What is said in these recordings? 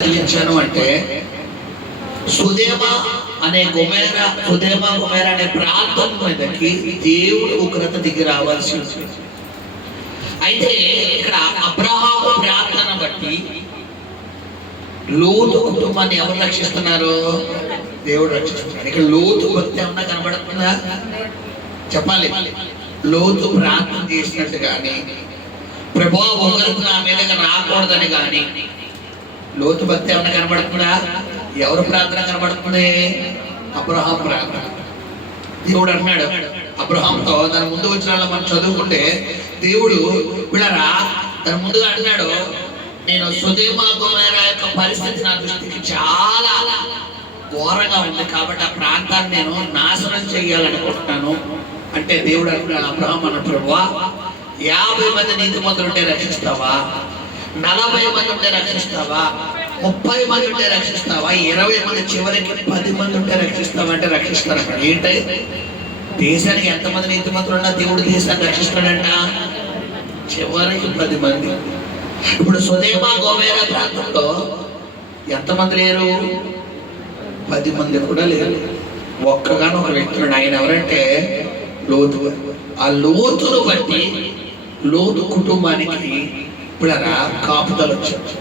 చెల్లించాను అంటే సుదేమ అనే గుమేరా అనే ప్రాంతం మీదకి దేవుడు ఉగ్రత దిగి రావాల్సి వచ్చింది. అయితే ఇక్కడ అబ్రహాము ప్రార్థన బట్టి లోతు కుటుంబాన్ని ఎవరు రక్షిస్తున్నారు? దేవుడు రక్షిస్తున్నారు. ఇక్కడ లోతు భక్తి ఏమన్నా కనబడుతుందా? చెప్పాలి. లోతు ప్రార్థన చేసినట్టు కానీ ప్రభా ఉగ్రత నా మీదకి రాకూడదని కానీ లోతు భక్తి ఏమన్నా కనబడుతుందా? ఎవరు ప్రార్థన కనబడుతుంది? అబ్రహాం ప్రార్థన. దేవుడు అన్నాడు అబ్రహాంతో, దాని ముందు వచ్చిన మనం చదువుకుంటే దేవుడు వీళ్ళరా దాని ముందుగా అన్నాడు, నేను సుదేమ గొమొర్రా యొక్క పరిస్థితి నా దృష్టికి చాలా ఘోరంగా ఉంది కాబట్టి ఆ ప్రాంతాన్ని నేను నాశనం చేయాలనుకుంటున్నాను అంటే దేవుడు అంటున్నాడు అబ్రహాం అన్న ప్రభువా 50 మంది నీతిమంతులు ఉంటే రక్షిస్తావా? 40 మంది ఉంటే రక్షిస్తావా? 30 మంది ఉంటే రక్షిస్తావా? 20 మంది చివరికి 10 మంది ఉంటే రక్షిస్తావా? అంటే రక్షిస్తాను. ఏంటి దేశానికి ఎంతమంది నీతిమంతులు ఉన్నా దేవుడు దేశాన్ని రక్షిస్తాడంట. చివరికి 10 మంది. ఇప్పుడు సుదేమ గొమొర్రా ప్రాంతంలో ఎంతమంది లేరు? 10 మంది కూడా లేరు. ఒక్కగానో ఒక వ్యక్తి. ఆయన ఎవరంటే లోతు. ఆ లోతును బట్టి లోతు కుటుంబానికి ఇప్పుడు కాపుదల వచ్చింది.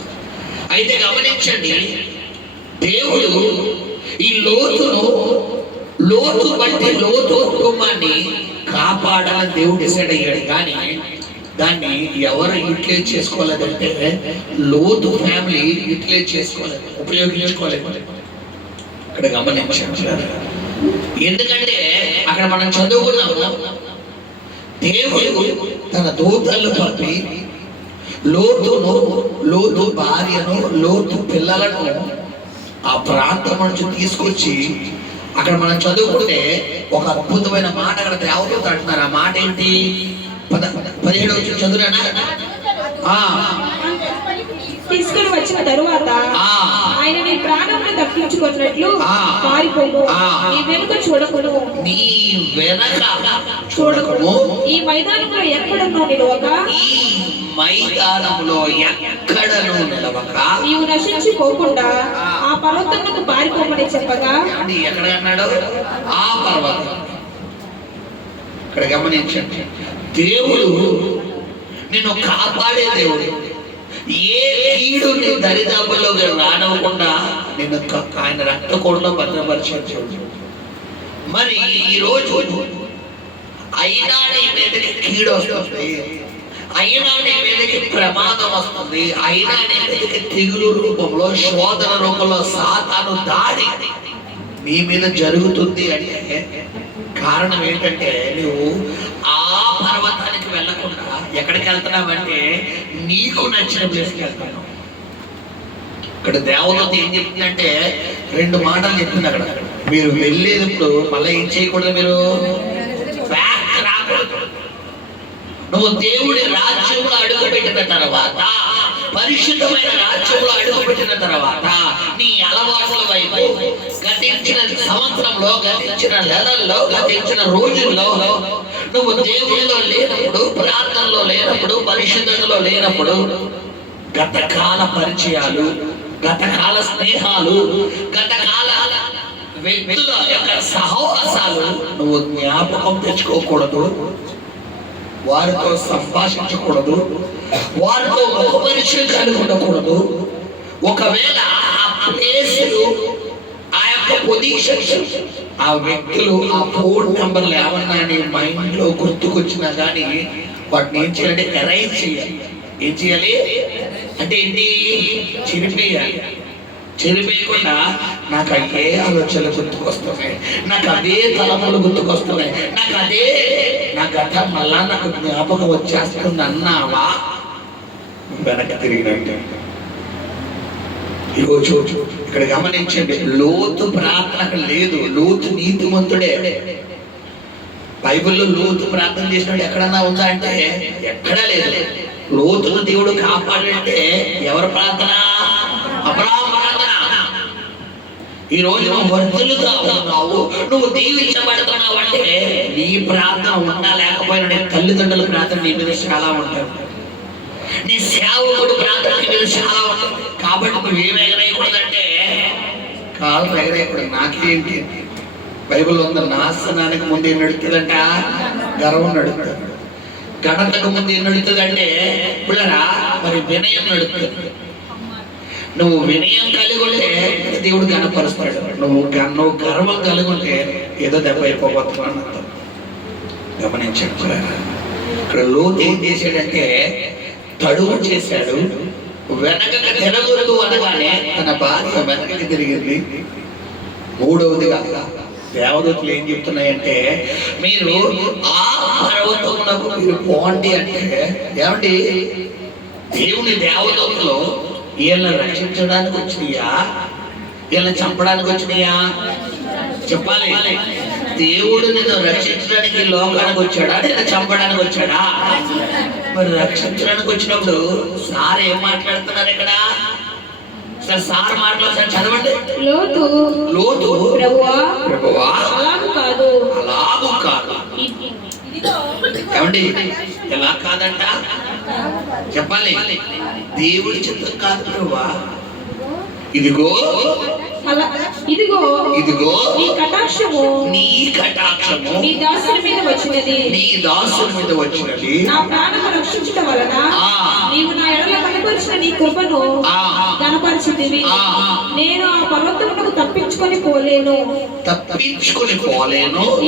అయితే గమనించండి, దేవుడు ఈ లోతు బట్టి లోతు కుటుంబాన్ని కాపాడాలని దేవుడు డిసైడ్ అయ్యాడు. కానీ దాన్ని ఎవరు యూటిలైజ్ చేసుకోలేదంటే లోతు ఫ్యామిలీ యూటిలైజ్ చేసుకోలేదు, ఉపయోగించుకోలేదు. ఇక్కడ గమనించారు. ఎందుకంటే అక్కడ మనం చదువుకున్నాము, దేవుడు తన దూతలను పంపి లోతు భార్యను లోతు పిల్లలను ఆ ప్రాంతం నుంచి తీసుకొచ్చి అక్కడ మనం చదువుకుంటే ఒక అద్భుతమైన మాట అక్కడ దేవదూత అంటున్నారు. ఆ మాట ఏంటి? 17 చదువునా? తీసుకుని వచ్చిన తరువాత ఆయన నీ ప్రాణమును తప్పించుకున్నట్లు పారిపోవు, నీ వెనుక చూడకును, ఈ మైదానంలో ఎక్కడనో నిలవక నీవు నశించిపోకుండా ఆ పర్వతములకు పారిపోమని చెప్పగా ఎక్కడ అన్నాడు? ఆ పర్వతం. ఇక్కడ గమనించండి, దేవుడు నిన్ను కాపాడే దేవుడు. ఏ కీడు నీ దరిదాపుల్లోకి రానివ్వకుండా నిన్ను ఆయన రక్తకోటలో భద్రపరిచాడు. మరి ఈరోజు అయినా నీ మీదకి కీడు వస్తుంది, అయినా నీ మీదకి ప్రమాదం వస్తుంది, అయినా నీ మీదకి తెగులు రూపంలో శోధన రూపంలో సాతాను దాడి నీ మీద జరుగుతుంది అంటే కారణం ఏంటంటే నువ్వు ఆ పర్వతానికి వెళ్ళకుండా ఎక్కడికి వెళ్తున్నావంటే నీకు నచ్చిన ప్లేస్కి వెళ్తున్నావు. ఇక్కడ దేవదూత ఏం చెప్తుందంటే 2 మాటలు చెప్తుంది. అక్కడ మీరు వెళ్ళేటప్పుడు మళ్ళీ ఏం చేయకూడదు, మీరు బ్యాక్ రాకూడదు. నువ్వు దేవుడి రాజ్యంలో అడుగుపెట్టిన తర్వాత, పరిశుద్ధమైన రాజ్యంలో అడుగుపెట్టిన తర్వాత నీ అలవాట్ల వైపు గతించిన సంవత్సరంలో, గతించిన నెలల్లో, గతించిన రోజుల్లో నువ్వు దేవుడిలో లేనప్పుడు, ప్రార్థనలో లేనప్పుడు, పరిశుద్ధతలో లేనప్పుడు గతకాల పరిచయాలు, గతకాల స్నేహాలు, గతకాల వ్యక్తుల యొక్క సహవాసాలు నువ్వు జ్ఞాపకం తెచ్చుకోకూడదు, వారితో సంభాషించకూడదు, వారితో ఒక పరిచయం కలిగి ఉండకూడదు. ఒకవేళ ఆ ప్లేసులు, ఆ యొక్క పొజిషన్స్, ఆ వ్యక్తులు, ఆ ఫోన్ నెంబర్లు ఏమన్నా నీ మైండ్ లో గుర్తుకొచ్చినా కానీ వాటిని ఏం చేయాలంటే ఎరైజ్ చేయాలి. ఏం చేయాలి అంటే ఏంటి? చెరిపేయాలి. చెరిపేయకుండా నాకు అదే ఆలోచనలు గుర్తుకొస్తున్నాయి, నాకు అదే తలములు గుర్తుకొస్తున్నాయి, నాకు అదే నా గతం మళ్ళా నాకు జ్ఞాపకం వచ్చేస్తుంది అన్నావా, వెనక తిరిగినట్టు. ఈరోజు ఇక్కడ గమనించండి, లోతు ప్రార్థన అక్కడ లేదు. లోతు నీతిమంతుడే. బైబిల్లో లోతు ప్రార్థన చేసినట్టు ఎక్కడన్నా ఉందా అంటే ఎక్కడా లేదు. లోతును దేవుడు కాపాడంటే ఎవరు ప్రార్థన? అబ్రహాము ప్రార్థన. ఈ రోజు నువ్వు వర్ధిల్లుతా ఉన్నావు, నువ్వు దీవించబడుతున్నావు అంటే నీ ప్రార్థన ఉన్నా లేకపోయినా నీ తల్లిదండ్రుల ప్రార్థన నీ మీద చాలా ఉంటారు, నీ సేవకుడు ప్రార్థన నీ మీద చాలా ఉంటుంది. కాబట్టి నువ్వేమైనా ఎగరేయకూడదంటే కాళ్ళు ఎగరేయకూడదు. నాకేంటి బైబిల్ ఉంది, నాశనానికి ముందు ఏం నడుతుందంట? గర్వం నడుతుంది. ఘనతకు ముందు ఏం నడుతుందంటే పిల్లరా మరి వినయం నడుతుంది. నువ్వు వినయం కలిగి ఉంటే దేవుడు గణపరుస్తాడు. నువ్వు గర్వం కలిగి ఉంటే ఏదో దెబ్బ అయిపోతున్నాను అర్థం. గమనించాడు. ఇక్కడ లోతు ఏం చేశాడంటే తడువు చేశాడు. వెనకకి తిరగొద్దు అనగానే తన భార్య వెనకకి తిరిగింది. మూడవదిగా దేవదూతలు ఏం చెప్తున్నాయంటే మీరు ఆ పర్వతమునకు మీరు పోండి అంటే ఏమండి దేవుని దేవదూతలు వీళ్ళని రక్షించడానికి వచ్చినాయా, వీళ్ళని చంపడానికి వచ్చినాయా? చెప్పాలి. దేవుడు నిన్ను రక్షించడానికి లోకానికి వచ్చాడా, నిన్ను చంపడానికి వచ్చాడా? మరి రక్షించడానికి వచ్చినప్పుడు సార్ ఏం మాట్లాడుతున్నారు ఇక్కడ? సార్ మాట్లాడుతున్నారు, చదవండి. లోతు ప్రభువా అలాగూ కాదు. ఏమండి ఎలా కాదంట? చెప్పాలి. దేవుడి చిత్తం కాదు ప్రభువా. ఇదిగో నీ కటాక్షము నీ దాసుని మీద వచ్చినది. నా ప్రాణము రక్షించడం వలన నీవు నా ఎడల కనపరిచిన నీ కృపను కనపరిచితివి. నేను ఆ పర్వతమునకు తప్పించుకొని పోలేను.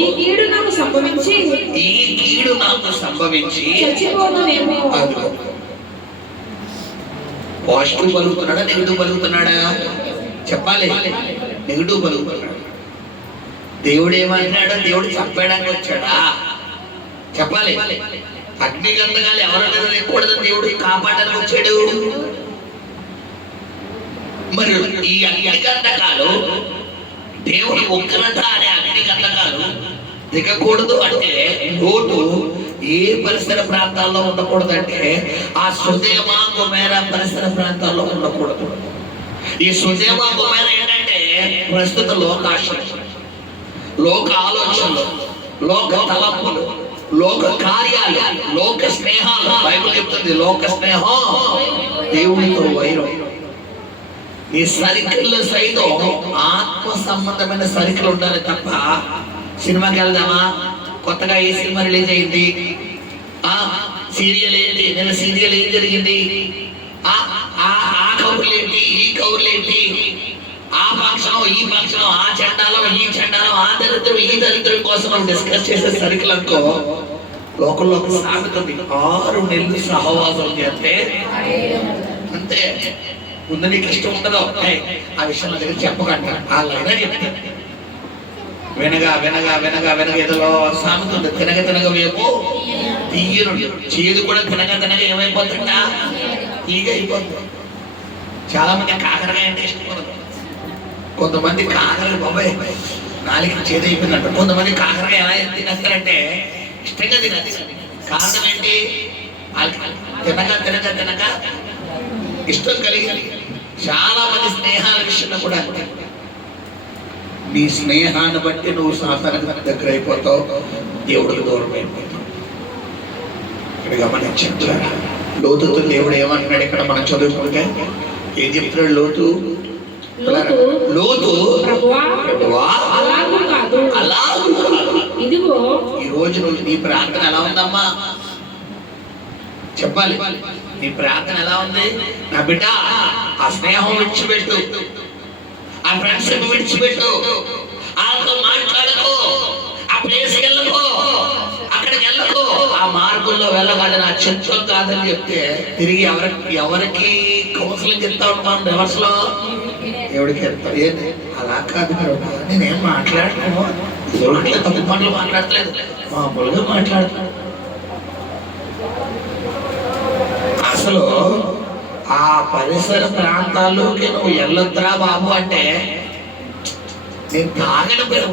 ఈ కీడు నాకు సంభవించి చచ్చిపోదునేమో. Positive పలుకుతున్నాడా, negative పలుకుతున్నాడా? చెప్పాలి. నెగిటివ్ పలుకుతున్నాడు. దేవుడు ఏమన్నాడు? దేవుడు చంపడానికి వచ్చాడా? చెప్పాలి. అగ్ని గంధకాలు ఎవరైనా లేకూడదు, దేవుడు కాపాడడానికి వచ్చాడు. మరి ఈ అగ్ని గంధకాలు దేవుడి ఉగ్రత అనే అగ్ని గంధకాలు దిగకూడదు అంటే లోతు ఏ పరిసర ప్రాంతాల్లో ఉండకూడదు అంటే ఆ సుదేమ గొమొర్రా పరిసర ప్రాంతాల్లో ఉండకూడదు. ఈ సుదేమ గొమొర్రా ఏంటంటే ప్రస్తుత లోకాశ, లోక ఆలోచనలు, లోక తలంపులు, లోక కార్యాలు, లోక స్నేహాలు. బైబిల్ చెప్తుంది లోక స్నేహం దేవునితో వైరం. ఈ సరికిళ్ళు సైతం ఆత్మ సంబంధమైన సరికిలు ఉండాలి తప్ప సినిమాకి వెళ్దామా, కొత్తగా ఏ సినిమా రిలీజ్ అయింది, సీరియల్ ఏంటి, నేను సీరియల్ ఏం జరిగింది, ఆ కౌరులేంటి, ఈ కౌరులేంటి, ఆ పక్షం ఈ పక్షం, ఆ చండాలం ఈ చండాలం, ఆ దరిద్రం ఈ దరిద్రం కోసం డిస్కస్ చేసే సరికిలు అనుకో లోకంలో సాగుతుంది. 6 నెలలు సహవాసం చేస్తే అంతే. ముందు నీకు ఇష్టం ఉండదు, ఆ విషయం నా దగ్గర చెప్పకంట. వాళ్ళైనా చెప్తే వినగా వినగా వినగా వినగా ఏదో సాగుతుంది. తినగ వేపు తీయను, చేదు కూడా తినగ ఏమైపోతుందా? తీగ అయిపోతుంది. చాలా మంది కాకరకాయ అంటే ఇష్టపడదు. కొంతమంది కాకరకాయ బాబాయ్ నాలుగు చేదు అయిపోయిందంట. కొంతమంది కాకరకాయ ఎలా తినేస్తారంటే ఇష్టంగా తినది. కారణం ఏంటి? తినక ఇష్టం కలిగి. చాలా మంది స్నేహాల విషయంలో కూడా అంతే. నీ స్నేహాన్ని బట్టి నువ్వు సాతానికి దగ్గర అయిపోతావు, దేవుడికి దూరం అయిపోతావు. ఇక్కడ గమనించారా? లోతుతో దేవుడు ఏమంటున్నాడు ఇక్కడ మనం చదువుకుంటే ఏం చెప్తున్నాడు? లోతు ఈ రోజు నీ ప్రార్థన ఎలా ఉందమ్మా? చెప్పాలి. నీ ప్రార్థన ఎలా ఉంది? నా బిడ్డ ఆ స్నేహం విడిచిపెట్టు, ఆ ఫ్రెండ్షిప్ విడిచిపెట్టు, వాళ్ళతో మాట్లాడకు, ఆ ప్లేస్కి వెళ్ళకు, అక్కడికి వెళ్ళకు, ఆ మార్గంలో వెళ్ళగానే నా చెంచం కాదని చెప్తే తిరిగి ఎవరికి కౌన్సిలింగ్ చెప్తా ఉంటాను రివర్స్ లో ఎవరికి వెళ్తావు? ఏంటి అలా కాదు కదా, నేనేం మాట్లాడను, దొరకలేదు, తప్పు మాటలు మాట్లాడలేదు, మామూలుగా మాట్లాడుతున్నాను. అసలు ఆ పరిసర ప్రాంతాల్లోకి నువ్వు వెళ్ళొద్దురా బాబు అంటే నేను తాగను పేరు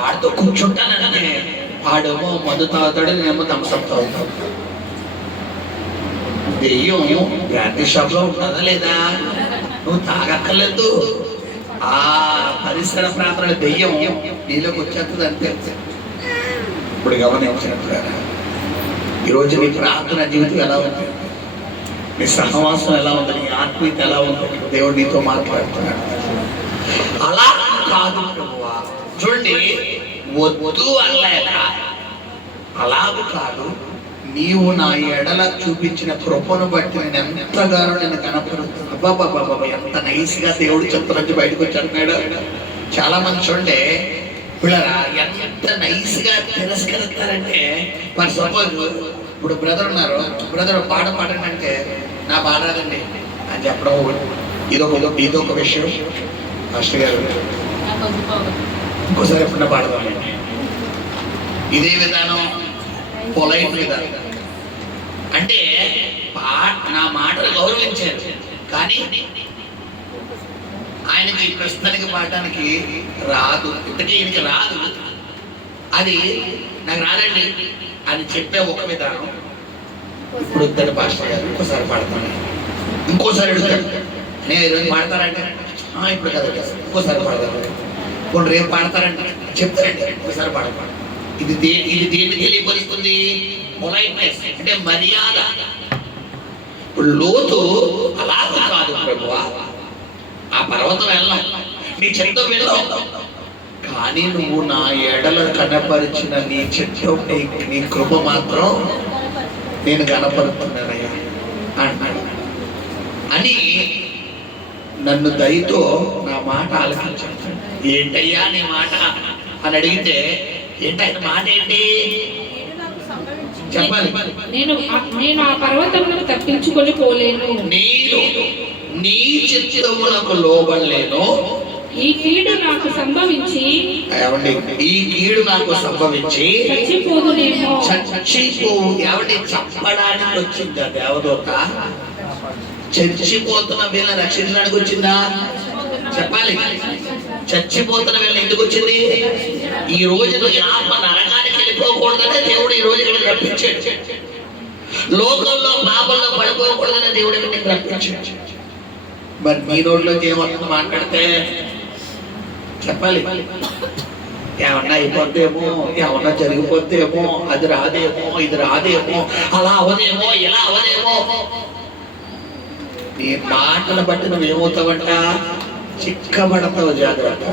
ఆడితో కూర్చుంటానంటే ఆడేమో మందు తాగుతాడు, నేనేమో థమ్సప్ తాగుతాడు. దెయ్యం బ్రాండీ షాప్ లో ఉంటుందా లేదా? నువ్వు తాగక్కర్లేదు. ఆ పరిసర ప్రాంతాల దెయ్యం నీలోకి వచ్చేస్తుంది అంతే. ఇప్పుడు గమనించినట్టుగా ఈరోజు నీ ప్రార్థన జీవితం ఎలా ఉంది? నీ సహవాసం ఎలా ఉంది, నీ ఆత్మీయత ఎలా ఉంది, దేవుడు నీతో మాట్లాడుతున్నాడు. అలా కాదు ప్రభువా, చూడండి, వద్దు అనలేక, అలాగూ కాదు, నీవు నా ఎడల చూపించిన కృపను బట్టి నేను ఎంతగానో నేను కనపరుస్తున్నా. బాబా ఎంత నైస్ గా దేవుడు చెత్త నుంచి బయటకు వచ్చి అంటున్నాడు. చాలా మంది చూడండి పిల్లరా, ఎంత నైస్ గా తిరస్కరిస్తారంటే, మరి సపోజ్ ఇప్పుడు బ్రదర్ ఉన్నారు, బ్రదర్ పాట పాడండి అంటే నా పాట రాదండి అని చెప్పడం ఇదొక విషయం. మాస్టర్ గారు ఇంకోసారి ఎప్పుడన్నా పాడదామండి. ఇదే విధానం, పొలైట్ విధానం. అంటే నా మాటలు గౌరవించారు, కానీ ఆయనకి ప్రస్తుతానికి పాడటానికి రాదు, ఇంతకీ ఈయనకి రాదు, అది నాకు రాదండి అని చెప్పే ఒక విధానం. ఇప్పుడు వద్దని పాస్టర్ గారు ఇంకోసారి పాడతాను, ఇంకోసారి అడుగుతాడు, నేను ఈరోజు పాడతారంటే ఇప్పుడు కదా ఇంకోసారి పాడతాను, ఇప్పుడు రేపు పాడతారంటే చెప్తారండి ఇంకోసారి పాడతాను. ఇది దేన్ని తెలియపరుస్తుంది? పొలైట్నెస్, అంటే మర్యాద. ఇప్పుడు లోతు అలాగే కాదు ప్రభువా, ఆ పర్వతం వెళ్ళాం, నీ చిత్తం వెళ్ళాం, కానీ నువ్వు నా ఎడల కనపరిచిన నీ చిత్తం, నీ కృప మాత్రం నేను కనపరుతున్నానయ్యా అన్నాడు. అని నన్ను దయతో నా మాట ఆలకించాను. ఏంటయ్యా నీ మాట అని అడిగితే, ఏంటైనా మాట ఏంటి చెప్పాలి. నేను ఆ పర్వతములను తప్పించుకొని పోలేను, నేను నీ చిత్తమునకు లోబడలేను, ఈ కీడు నాకు సంభవించి చచ్చిపోదునేమో. ఎవరిని చంపడానికి వచ్చిందా దేవదూత? చచ్చిపోతున్న వీళ్ళ రక్షించడానికి వచ్చిందా? చెప్పాలి. చచ్చిపోతున్న వీళ్ళ ఎందుకు వచ్చింది? ఈ రోజు ఆత్మ నరకానికి వెళ్ళిపోకూడదనే దేవుడు ఈ రోజు ఇక్కడ రప్పించాడు. లోకంలో పాపంలో పడిపోకూడదనే దేవుడు ఇక్కడ రప్పించాడు. మరి మీ నోట్లోకి ఏమవుతుందో మాట్లాడితే చెప్పాలి. ఏమన్నా అయిపోద్దేమో, ఏమన్నా జరిగిపోద్దేమో, అది రాదేమో, ఇది రాదేమో, అలా అవదేమో, ఇలా అవదేమో. నీ మాటలు బట్టి నువ్వేమవుతావంట? చిక్కబడతావు. జాగ్రత్త.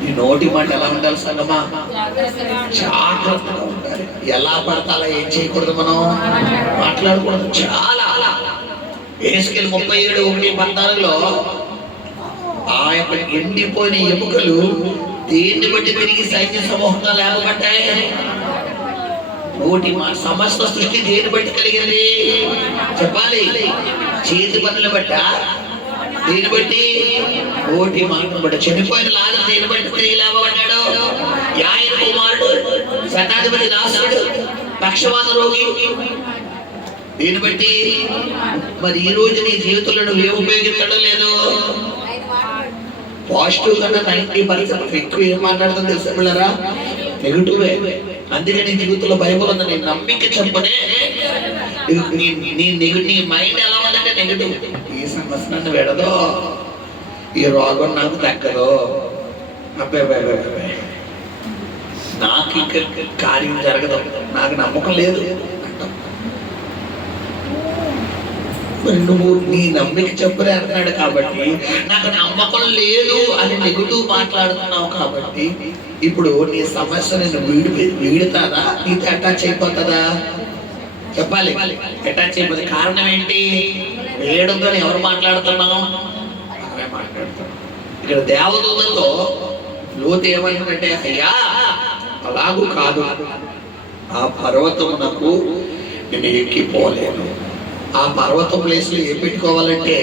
నీ నోటి మాట ఎలా ఉండాలి సంగమా? జాగ్రత్తగా ఉండాలి. ఎలా పడతాలా ఏం చేయకూడదు, మనం మాట్లాడకూడదు. చాలా ఏసుకెళ్ళి 37:1-14 ఆ యొక్క ఎండిపోయిన ఎముకలు దేన్ని బట్టి తిరిగి సైన్య సమూహంగా లేకపోతాయి? నోటి మాట. సమస్త సృష్టి దేన్ని బట్టి కలిగింది? చెప్పాలి. చేతి పనులు బట్ట, దేని బట్టి? నోటి మాటను బట్టి. చనిపోయిన లాజరు దేని బట్టి తిరిగి లేవబడ్డాడు? యాయన కుమారుడు, శతాధిపతి దాసుడు, పక్షవాత రోగి, దీన్ని బట్టి. మరి ఈ రోజు నీ జీవితంలో నువ్వు ఏం ఉపయోగించడం లేదు? పాజిటివ్ కన్నా 90% ఎక్కువ ఏం మాట్లాడుతుందో తెలుసా పిల్లరా? నెగిటివే. అందుకే నీ జీవితంలో బైబిల్ ఉంది, నీ నమ్మిక చెప్పనే నీ మైండ్ ఎలా ఉందంటే నెగిటివ్. ఈ సమస్య నన్ను పెడదో, ఈ రోగం నాకు తగ్గదో, అబ్బాయి నాకు ఇంకా కార్యం జరగదు, నాకు నమ్మకం లేదు. నువ్వు నీ నమ్మిక చెప్పలే అంటున్నాడు కాబట్టి, నాకు నమ్మకం లేదు అని నెగిటివ్ మాట్లాడుతున్నావు కాబట్టి, ఇప్పుడు నీ సమస్య నేను వీడుతాదా? నీతో అటాచ్ అయిపోతుందా? చెప్పాలి. అటాచ్ అయిపోతుంది. కారణం ఏంటి? వేయడంతో ఎవరు మాట్లాడుతున్నావు? మనమే మాట్లాడుతున్నాం. ఇక్కడ దేవదూతతో లోతు ఏమంటుందంటే, అయ్యా అలాగూ కాదు, ఆ పర్వతమునకు నేను ఎక్కిపోలేను. ఆ పర్వతం ప్లేస్ లో ఏం పెట్టుకోవాలంటే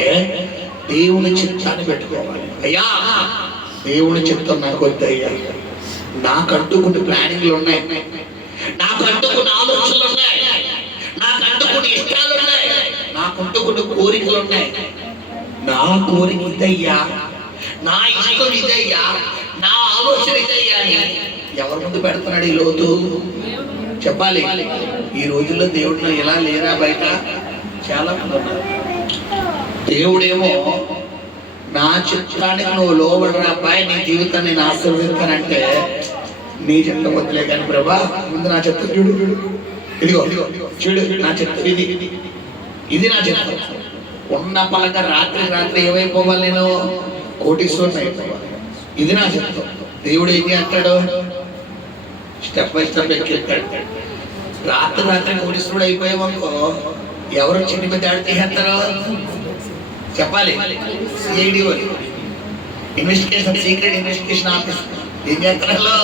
దేవుని చిత్తాన్ని పెట్టుకోవాలి. అయ్యా దేవుని చిత్తం నాకు వద్దయ్యా, నాకంటూ కొన్ని ప్లానింగ్లు ఉన్నాయి, నాకంటూ కొన్ని ఆలోచనలు ఉన్నాయి, నాకంటూ కొన్ని ఇష్టాలు ఉన్నాయి, నాకంటూ కొన్ని కోరికలు ఉన్నాయి. నా కోరిక ఇదయ్యా, నా ఇష్టం ఇదయ్యా, నా ఆలోచన ఇదయ్యా అని ఎవరి ముందు పెడుతున్నాడు ఈ లోతు? చెప్పాలి. ఈ రోజుల్లో దేవుడిని ఎలా లేరా? బయట చాలా మంది ఉన్నారు. దేవుడేమో నా చిత్తానికి నువ్వు లోబడరా అబ్బాయి, నీ జీవితాన్ని నేను ఆశీర్వదిస్తానంటే, నీ చిత్తం వద్దులే కానీ ప్రభా, ముందు నా చిత్తం చూడు, ఇదిగో చూడు, నా చిత్తం ఇది, ఇది నా చిత్తం. ఉన్న పలంగా రాత్రి ఏమైపోవాలి, నేను కోటీశ్వరుని అయిపోవాలి. ఇది నా చిత్తం. దేవుడు ఏం చేస్తాడు, స్టెప్ బై స్టెప్ ఎక్కిస్తాడు. రాత్రి కోటీశ్వరుడు అయిపోయామనుకో, ఎవరు చిన్న మీద దాడి తీసేస్తారో చెప్పాలి. సిఐడి వాళ్ళు, సీక్రెట్ ఇన్వెస్టిగేషన్ ఆఫీస్ ఏం చేస్తారో,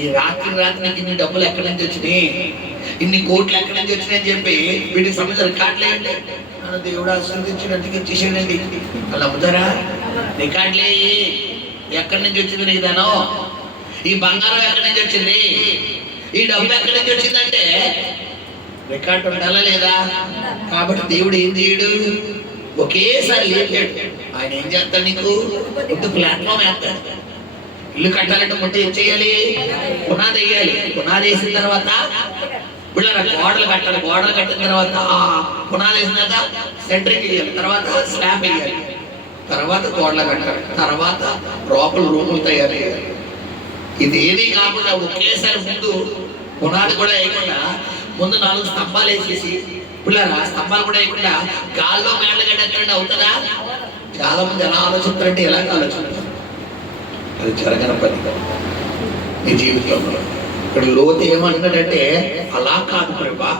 ఈ రాత్రి ఇన్ని డబ్బులు ఎక్కడి నుంచి వచ్చినాయి, ఇన్ని కోట్లు ఎక్కడి నుంచి వచ్చినాయి అని చెప్పి వీటికి సంబంధించిన రికార్డులేయండి. మన దేవుడు ఆశీర్వదించినట్టుగా ఇచ్చేసేయండి. వాళ్ళు అమ్ముతారా? రికార్డులే. ఎక్కడి నుంచి వచ్చింది నీకు ధనం, ఈ బంగారం ఎక్కడి నుంచి వచ్చింది, ఈ డబ్బు ఎక్కడి నుంచి వచ్చిందంటే రికార్డు ఉండాలా లేదా? కాబట్టి దేవుడు ఏం చేయడు, ఒకేసారి లేపాడు. ఆయన ఏం చేస్తాడు, నీకు ముందు ప్లాట్ఫామ్ వేస్తాడు. ఇల్లు కట్టాలంటే ముందు ఏం చేయాలి, పునాది వేయాలి. పునాది వేసిన తర్వాత గోడలు కట్టాలి. గోడలు కట్టిన తర్వాత పునాది వేసిన తర్వాత సెంటరింగ్ వేయాలి, తర్వాత స్లాబ్ వేయాలి, తర్వాత గోడలు కట్టాలి, తర్వాత లోపల రూములు తయారు చేయాలి. ఇది ఏది కాకుండా ఒకేసారి ముందు పునాది కూడా వేయకుండా ముందు 4 స్తంభాలు వేసేసి పిల్లరా స్తంభాలు కూడా వేయకుండా గాల్లో మేడలు కట్టండి అవుతుందా? చాలా మంది ఎలా ఆలోచిస్తారంటే ఎలాగ ఆలోచిస్తారు, అది జరగని పని నీ జీవితంలో. ఇక్కడ లోతు ఏమంటున్నాడంటే, అలా కాదు ప్రభా,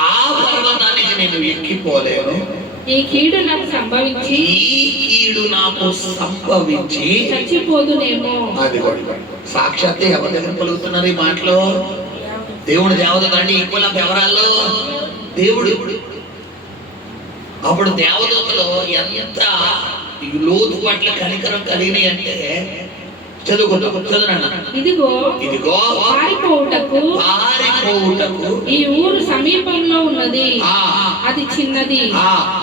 ఆ పర్వతానికి నేను ఎక్కిపోలేను, ఈ కీడు నాకు సంభవించి చచ్చిపోదునేమో. అది కూడా సాక్షాత్ ఎవరి దగ్గర పలుకుతున్నారు ఈ మాటలో? దేవుడు దేవదూత అంటే ఈక్వల్ ఆఫ్ ఎవరాల్లో దేవుడు. అప్పుడు దేవదూతలు ఎంత లోతు పట్ల కనికరం కలిగినాయి అంటే, ఇదిగో పారిపోవుటకు ఈ ఊరు సమీపంలో ఉన్నది, అది చిన్నది,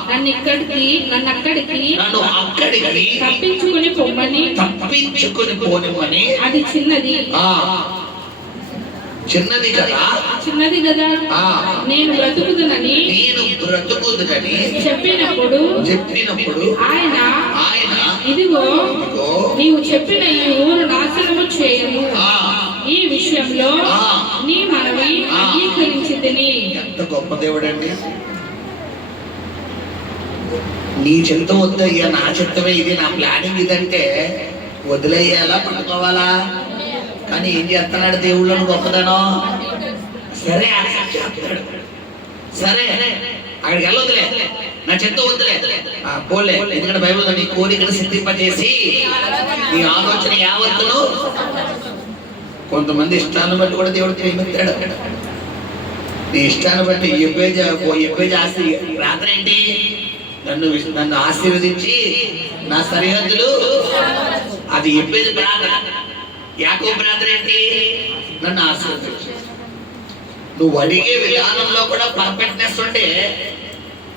నన్ను అక్కడికి తప్పించుకొని పొమ్మని, అది చిన్నది కదా, నేను బ్రతుకుదునని చెప్పినప్పుడు ఆయన ఇదిగో నీవు చెప్పిన ఈ ఊరు నాశనము చేయను, ఈ విషయంలో నీ మనవి అంగీకరించితిని. ఎంత గొప్ప దేవుడండి. నీ చింత వద్దయ్యా, నా చిత్తమే ఇది, నా ప్లానింగ్ ఇదంటే వదిలేయాలా పట్టుకోవాలా? కానీ ఏం చేస్తున్నాడు దేవుళ్ళను గొప్పదనం. సరే యాక్సెప్ట్ చేస్తాడు, సరే అక్కడికి వెళ్ళొద్దులే, నా చెత్త వద్దులే, పోలే. ఎందుకంటే బైబిల్ నీ కోరికను సిద్ధింపజేసి నీ ఆలోచన యావత్తును. కొంతమంది ఇష్టాన్ని బట్టి కూడా దేవుడు ప్రేమిస్తాడు. నీ ఇష్టాన్ని బట్టి ఎప్పేజ్ ఆస్తి ప్రార్థన ఏంటి, నన్ను ఆశీర్వదించి నా సరిహద్దులు, అది ఎప్పేజ్ ప్రార్థన. యాకోబు ప్రార్థన ఏంటి, నన్ను ఆశీర్వదించు. నువ్వు అడిగే విధానంలో కూడా పర్ఫెక్ట్నెస్ ఉంటే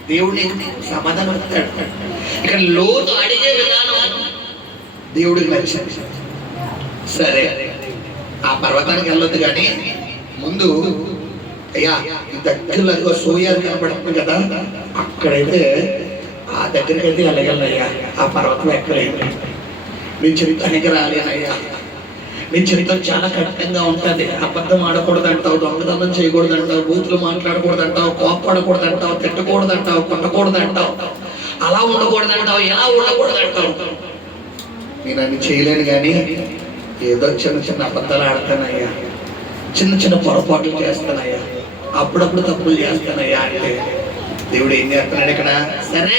దేవుడిని సమాధానం ఇస్తాడు. ఇక్కడ లోతు అడిగే విధానం దేవుడికి నచ్చింది. సరే ఆ పర్వతానికి వెళ్ళొద్దు, కానీ ముందు అయ్యా ఈ దగ్గరలో సోయాలు కనపడుతుంది కదా, అక్కడైతే ఆ దగ్గరికి అయితే వెళ్ళగలనయ్యా, ఆ పర్వతం ఎక్కలేదు. నేను చరిత్రానికి రాలేనయ్యా, నీ చరిత్ర చాలా కఠినంగా ఉంటుంది. అబద్ధం ఆడకూడదు అంటావు, దొంగతనం చేయకూడదు అంటావు, బూతులు మాట్లాడకూడదు అంటావు, కోప్పడకూడదు అంటావు, తిట్టకూడదు అంటావు, కొట్టకూడదు అంటావు, అలా ఉండకూడదు అంటావు, ఎలా ఉండకూడదు అంటావు. నేను అన్ని చేయలేను, కానీ ఏదో చిన్న అబద్ధాలు ఆడతానయ్యా, చిన్న పొరపాట్లు చేస్తానయ్యా, అప్పుడప్పుడు తప్పులు చేస్తానయ్యా అంటే దేవుడు ఏం చేస్తున్నాడు ఇక్కడ? సరే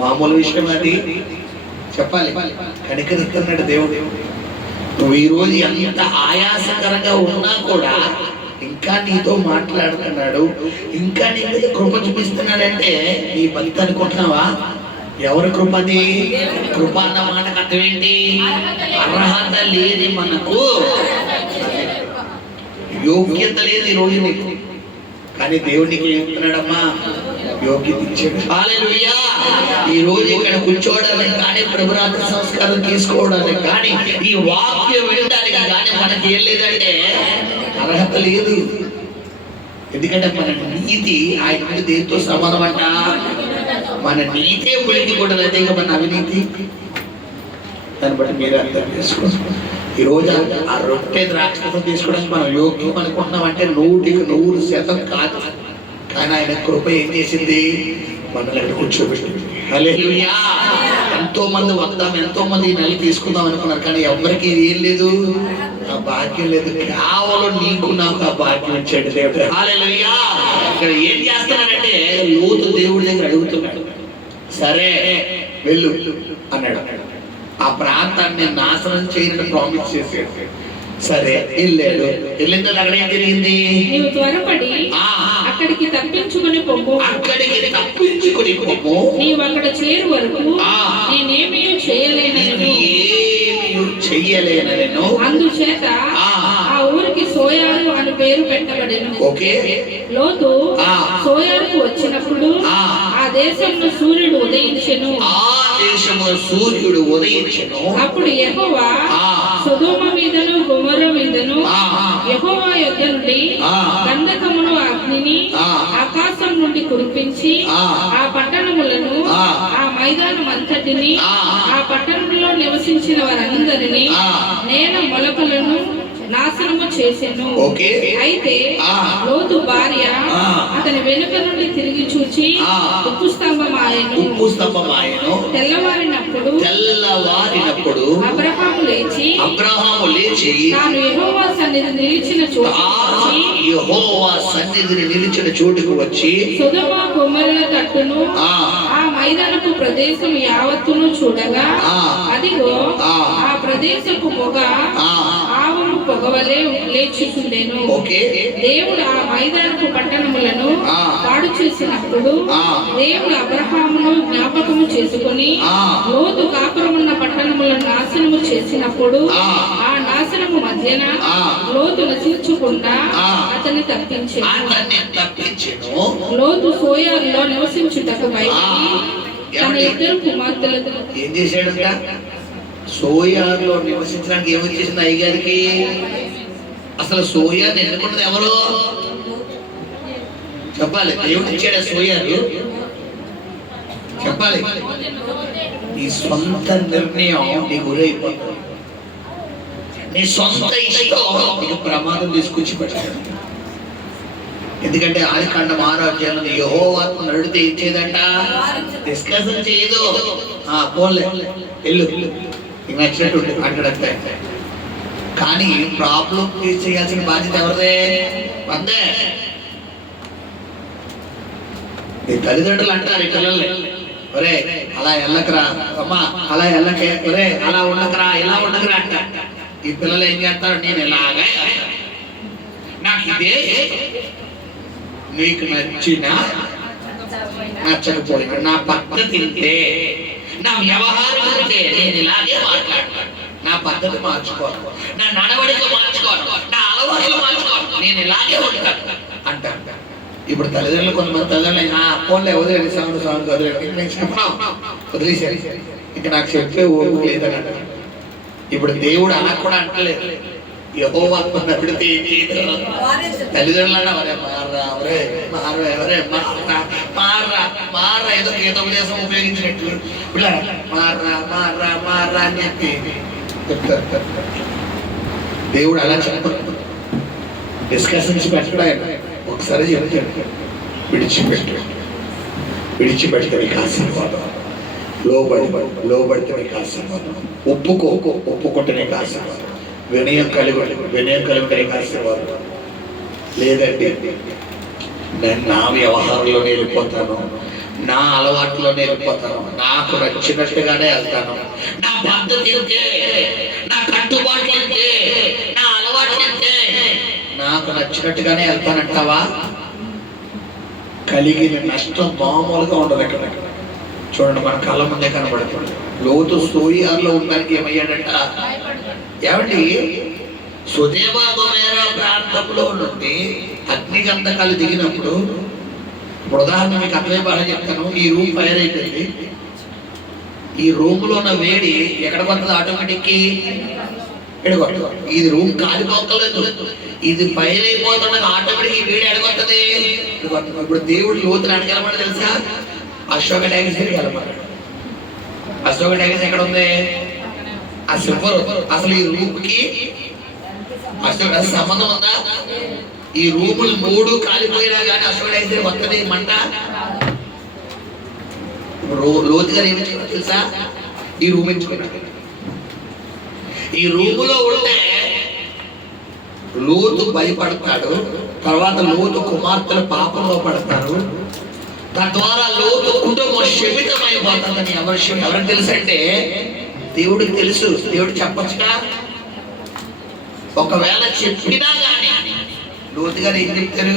మామూలు విషయం అది చెప్పాలి, కనికరిస్తున్నాడు దేవుడు. నువ్వు ఈరోజు ఎంత ఆయాసకరంగా ఉన్నా కూడా ఇంకా నీతో మాట్లాడుతున్నాడు, ఇంకా నీ మీద కృప చూపిస్తున్నాడంటే నీ భక్తి అనుకుంటున్నావా? ఎవరి కృపది? కృప అన్న మాటకు అర్థం ఏంటి? అర్హత లేని మనకు, యోగ్యత లేదు ఈరోజు నీకు, కానీ దేవుడికి ఏం చెప్తున్నాడమ్మా? యోగ్యత ఇచ్చాడు. హల్లెలూయా. ఈ రోజు ఇక్కడ కూర్చోవడానికి కానీ, ప్రభురాత్రి సంస్కారం తీసుకోవడానికి కానీ, ఈ వాక్యం వినడానికి కానీ మనకి ఏం లేదంటే అర్హత లేదు. ఎందుకంటే మన నీతి ఆయన ముందు దేనితో సమానం అంట? మన నీతే ఉనికి కూడా అయితే మన అవినీతి. దాన్ని బట్టి మీరు అర్థం చేసుకోండి. ఈ రోజు ఆ రొట్టె ద్రాక్షరసం తీసుకోవడానికి మనం యోగ్యం అనుకుంటున్నాం అంటే 100% కాదు. కానీ ఆయన కృప ఏం చేసింది? మనల్ని అక్కడ కూర్చోబెట్టింది. హల్లెలూయా. ఎంతో మంది వద్దాం, ఎంతో మంది ఈ నెల తీసుకుందాం అనుకున్నారు, కానీ ఎవరికి ఏం లేదు, ఆ భాగ్యం లేదు. కేవలం నీకు నాకు ఆ భాగ్యం ఇచ్చాడు దేవుడు. హల్లెలూయా. ఇక్కడ ఏం చేస్తున్నాడంటే లోతు దేవుడి దగ్గర అడుగుతున్నాడు, సరే వెళ్ళు అన్నాడు. ఆ ప్రాంతాన్ని నాశనం చేయని ప్రామిస్ చేశాడు. సరే వెళ్ళాడు. వెళ్ళిన తర్వాత అక్కడ ఏం జరిగింది? నీవు త్వరపడి అక్కడికి తప్పించుకుని పొమ్ము. అక్కడికి తప్పించుకుని పొమ్ము. నీవు అక్కడ చేరు వరకు నేనేమీ చేయలేనను. అందుచేత ఆ ఊరికి సోయారు అని పేరు పెట్టబడెను. ఓకే. లోతు సోయారుకు వచ్చినప్పుడు ఆ దేశంలో సూర్యుడు ఉదయించెను. అప్పుడు యెహోవా సొదొమ మీదను గొమొర్రా మీదను యెహోవా యొద్ద నుండి గంధకమును అగ్నిని ఆకాశం నుండి కురిపించి ఆ పట్టణములను ఆ మైదానం అంతటిని ఆ పట్టణంలో నివసించిన వారందరినీ నేల మొలకలను నాశనము చేసెను. అయితే లోతు భార్య అతని వెనుక నుండి తిరిగి చూచి ఉప్పు స్తంభమాయెను. తెల్లవారినప్పుడు అబ్రహాము లేచి తాను యెహోవా సన్నిధిని నిలిచిన చోటుకు వచ్చి సొదొమ గొమొర్రా తట్టును ఆ మైదానపు ప్రదేశం యావత్తును చూడగా అదిగో ఆ ప్రదేశపు పొగ ఆవులు పొగవలే లేచుచుండెను. దేవుడు ఆ మైదానపు పట్టణములను పాడు చేసినప్పుడు దేవుడు అబ్రహామును జ్ఞాపకము చేసుకుని లోతు కాపురమున్న పట్టణములను నాశనము చేసినప్పుడు ఆ నాశనము మధ్యన లోతు నశించకుండా అతన్ని తప్పించెను. లోతు సోయారులో నివసించుటకు బయలుదేరి తన ఇద్దరు కుమార్తెలతో ఏం చేశాడంట? సోయాలో నివసించడానికి ఏమొచ్చేసింది అయ్యగారికి? అసలు సోయాని ఎన్నుకున్నది ఎవరు చెప్పాలి? దేవుడు ఇచ్చాడు సోయాలు చెప్పాలి. నీ సొంత నిర్ణయం నీ గురైపోతుంది. నీ సొంత ఇష్టం నీకు ప్రమాదం తీసుకొచ్చి పెట్టాడు. ఎందుకంటే ఆదికాండం 6వ అధ్యాయంలో యెహోవాను నడితే ఏం చేయదంట? డిస్కషన్ చేయదు. పోలే వెళ్ళు నచ్చినట్టు అంటాడంతే. కానీ ప్రాబ్లం ఫేస్ చేయాల్సిన బాధ్యత ఎవరిదే? మందే. నీ తల్లిదండ్రులు అంటారు ఈ పిల్లల్ని, ఒరే అలా వెళ్ళకరా అమ్మా, అలా వెళ్ళకే, ఒరే అలా ఉండకరా, ఇలా ఉండకరా అంట. ఈ పిల్లలు ఏం చేస్తారు? నేను ఇలాగా, నాకు ఇదే, నీకు నచ్చినా నచ్చకపోయినా నా పద్ధతి తింటే, నా వ్యవహారం ఉంటే నేను ఇలాగే మాట్లాడతాను. నా పద్ధతి మార్చుకోను, నా నడవడిక మార్చుకోను, నా అలవాట్లు మార్చుకోను, నేను ఇలాగే ఉంటాను అంటాను. ఇప్పుడు తల్లిదండ్రులు కొంతమంది తల్లిదండ్రులు ఫోన్లో వదిలేండి, సాంగ్ వదిలేండి, నేను చెప్పాను వదిలేసాను, ఇంకా నాకు చెప్పే ఓపిక లేదని అంటారు. ఇప్పుడు దేవుడు అలా కూడా అంటలేదు. యెహోవా నడితే ఏం చేయదు? తల్లిదండ్రులు అవరే మారా, అవరే మారా, ఎవరే మారా ఏదో గీతోపదేశం ఉపయోగించినట్టు ఇలా మారా మారా మారా అని చెప్పి చెప్తారు. దేవుడు అలా చెప్పదు. డిస్కషన్స్ పెట్టడం ఒకసారి చెప్తాడు, విడిచిపెడితే మీకు ఆశీర్వాదం, లోబడితే మీకు ఆశీర్వాదం, ఒప్పుకుంటే నీకు ఆశీర్వాదం, వినయం కలిగితే నీకు ఆశీర్వాదం. లేదండి నేను నా వ్యవహారంలోనే వెళ్ళిపోతాను, నా అలవాటులోనే వెళ్ళిపోతాను, నాకు నచ్చినట్టుగానే వెళ్తాను, నా పద్ధతి ఉంటే, నా కట్టుబాట్లు ఉంటే, నా అలవాట్లు ఉంటే నాకు నచ్చినట్టుగానే వెళ్తానంటావా? కలిగిన నష్టం మామూలుగా ఉండదు. అక్కడ చూడండి, మన కళ్ళ ముందే కనబడుతుంది. లోతు సోయాలో ఉండడానికి ఏమయ్యాడంట? ఏమండి, సొదొమ గొమొర్రా ప్రాంతంలో నుండి అగ్ని గంధకాలు దిగినప్పుడు, ఇప్పుడు ఉదాహరణ మీకు అర్థమయ్యే బాగా చెప్తాను. ఈ రూమ్ ఫైర్ అయిపోయింది. ఈ రూమ్ లో ఉన్న వేడి ఎక్కడ పడుతుంది? ఆటోమేటిక్ ఇది రూమ్ కాలిపోతలేదు, ఇది ఫైర్ అయిపోతున్నది, ఆటోమేటిక్ ఈ వేడి ఎడగొట్టది. ఇప్పుడు దేవుడు లోతుని అడగలమాట తెలుసా? అశోక ట్యాక్స్ వెళ్ళమన్నాడు. అశోక ట్యాక్స్ ఎక్కడ ఉంది? ఆ సిల్వర్. అసలు ఈ రూమ్ కి అశోక సంబంధం ఉందా? ఈ రూములు 3 కాలిపోయినా కానీ అసలు అయితే వస్తుంది మంట. లోతు గారు ఏమి తెలుసా, ఈ రూమ్ ఎంచుకున్నాడు. ఈ రూములో ఉంటే లోతు భయపడతాడు, తర్వాత లోతు కుమార్తెలు పాపంలో పడతారు, తద్వారా లోతు కుటుంబం శమితమైపోతుందని ఎవరికి తెలుసు అంటే దేవుడికి తెలుసు. దేవుడు చెప్పచ్చుగా, ఒకవేళ చెప్పినా కానీ లోతు గారు ఏం చెప్తారు,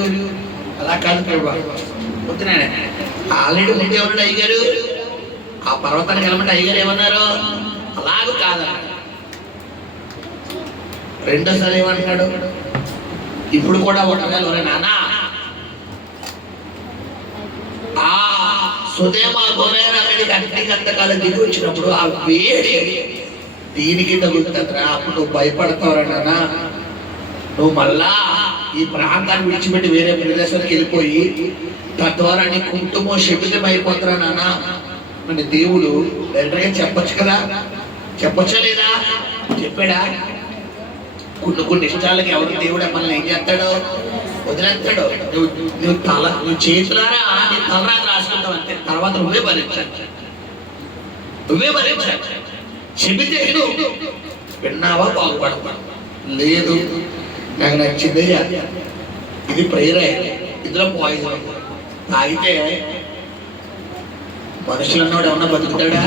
అలా కాదు వద్దునాడే ఆల్రెడీ ముందే ఉన్నాడు అయ్యగారు, ఆ పర్వతానికి వెళ్ళమంటే అయ్యగారు ఏమన్నారు, అలాగూ కాదన్నాడు. రెండోసారి ఏమంటున్నాడు, ఇప్పుడు కూడా ఒకవేళ నానా ఆ సుదేమ గొర్రెల మీదకి అగ్నిగంధకాలు దిగి వచ్చినప్పుడు ఆ వేడి దీనికి తగులుతుందిరా, అప్పుడు నువ్వు భయపడతావురా నాన్న. నువ్వు మళ్ళా ఈ ప్రాంతాన్ని విడిచిపెట్టి వేరే ప్రదేశానికి వెళ్ళిపోయి తద్వారా నీ కుటుంబం శపితం అయిపోతారా నాన్న అని దేవుడు వెంటనే చెప్పచ్చు కదా, చెప్పచ్చా లేదా, చెప్పాడా? కొన్ని ఇష్టాలకి ఎవరు దేవుడు మనల్ని ఏం చేస్తాడు, వదిలేస్తాడు. నువ్వు చేతులారా నీ తలరాత రాసుకుంటావు అంతే, తర్వాత నువ్వే భరించాలి. చెబితే విన్నావా బాగుపడతావు, లేదు నాకు నచ్చింది ఇది ప్రేరే, ఇందులో పాయిజన్ తాగితే మనుషులు అన్నవాడు ఏమన్నా బతుకుతాడా?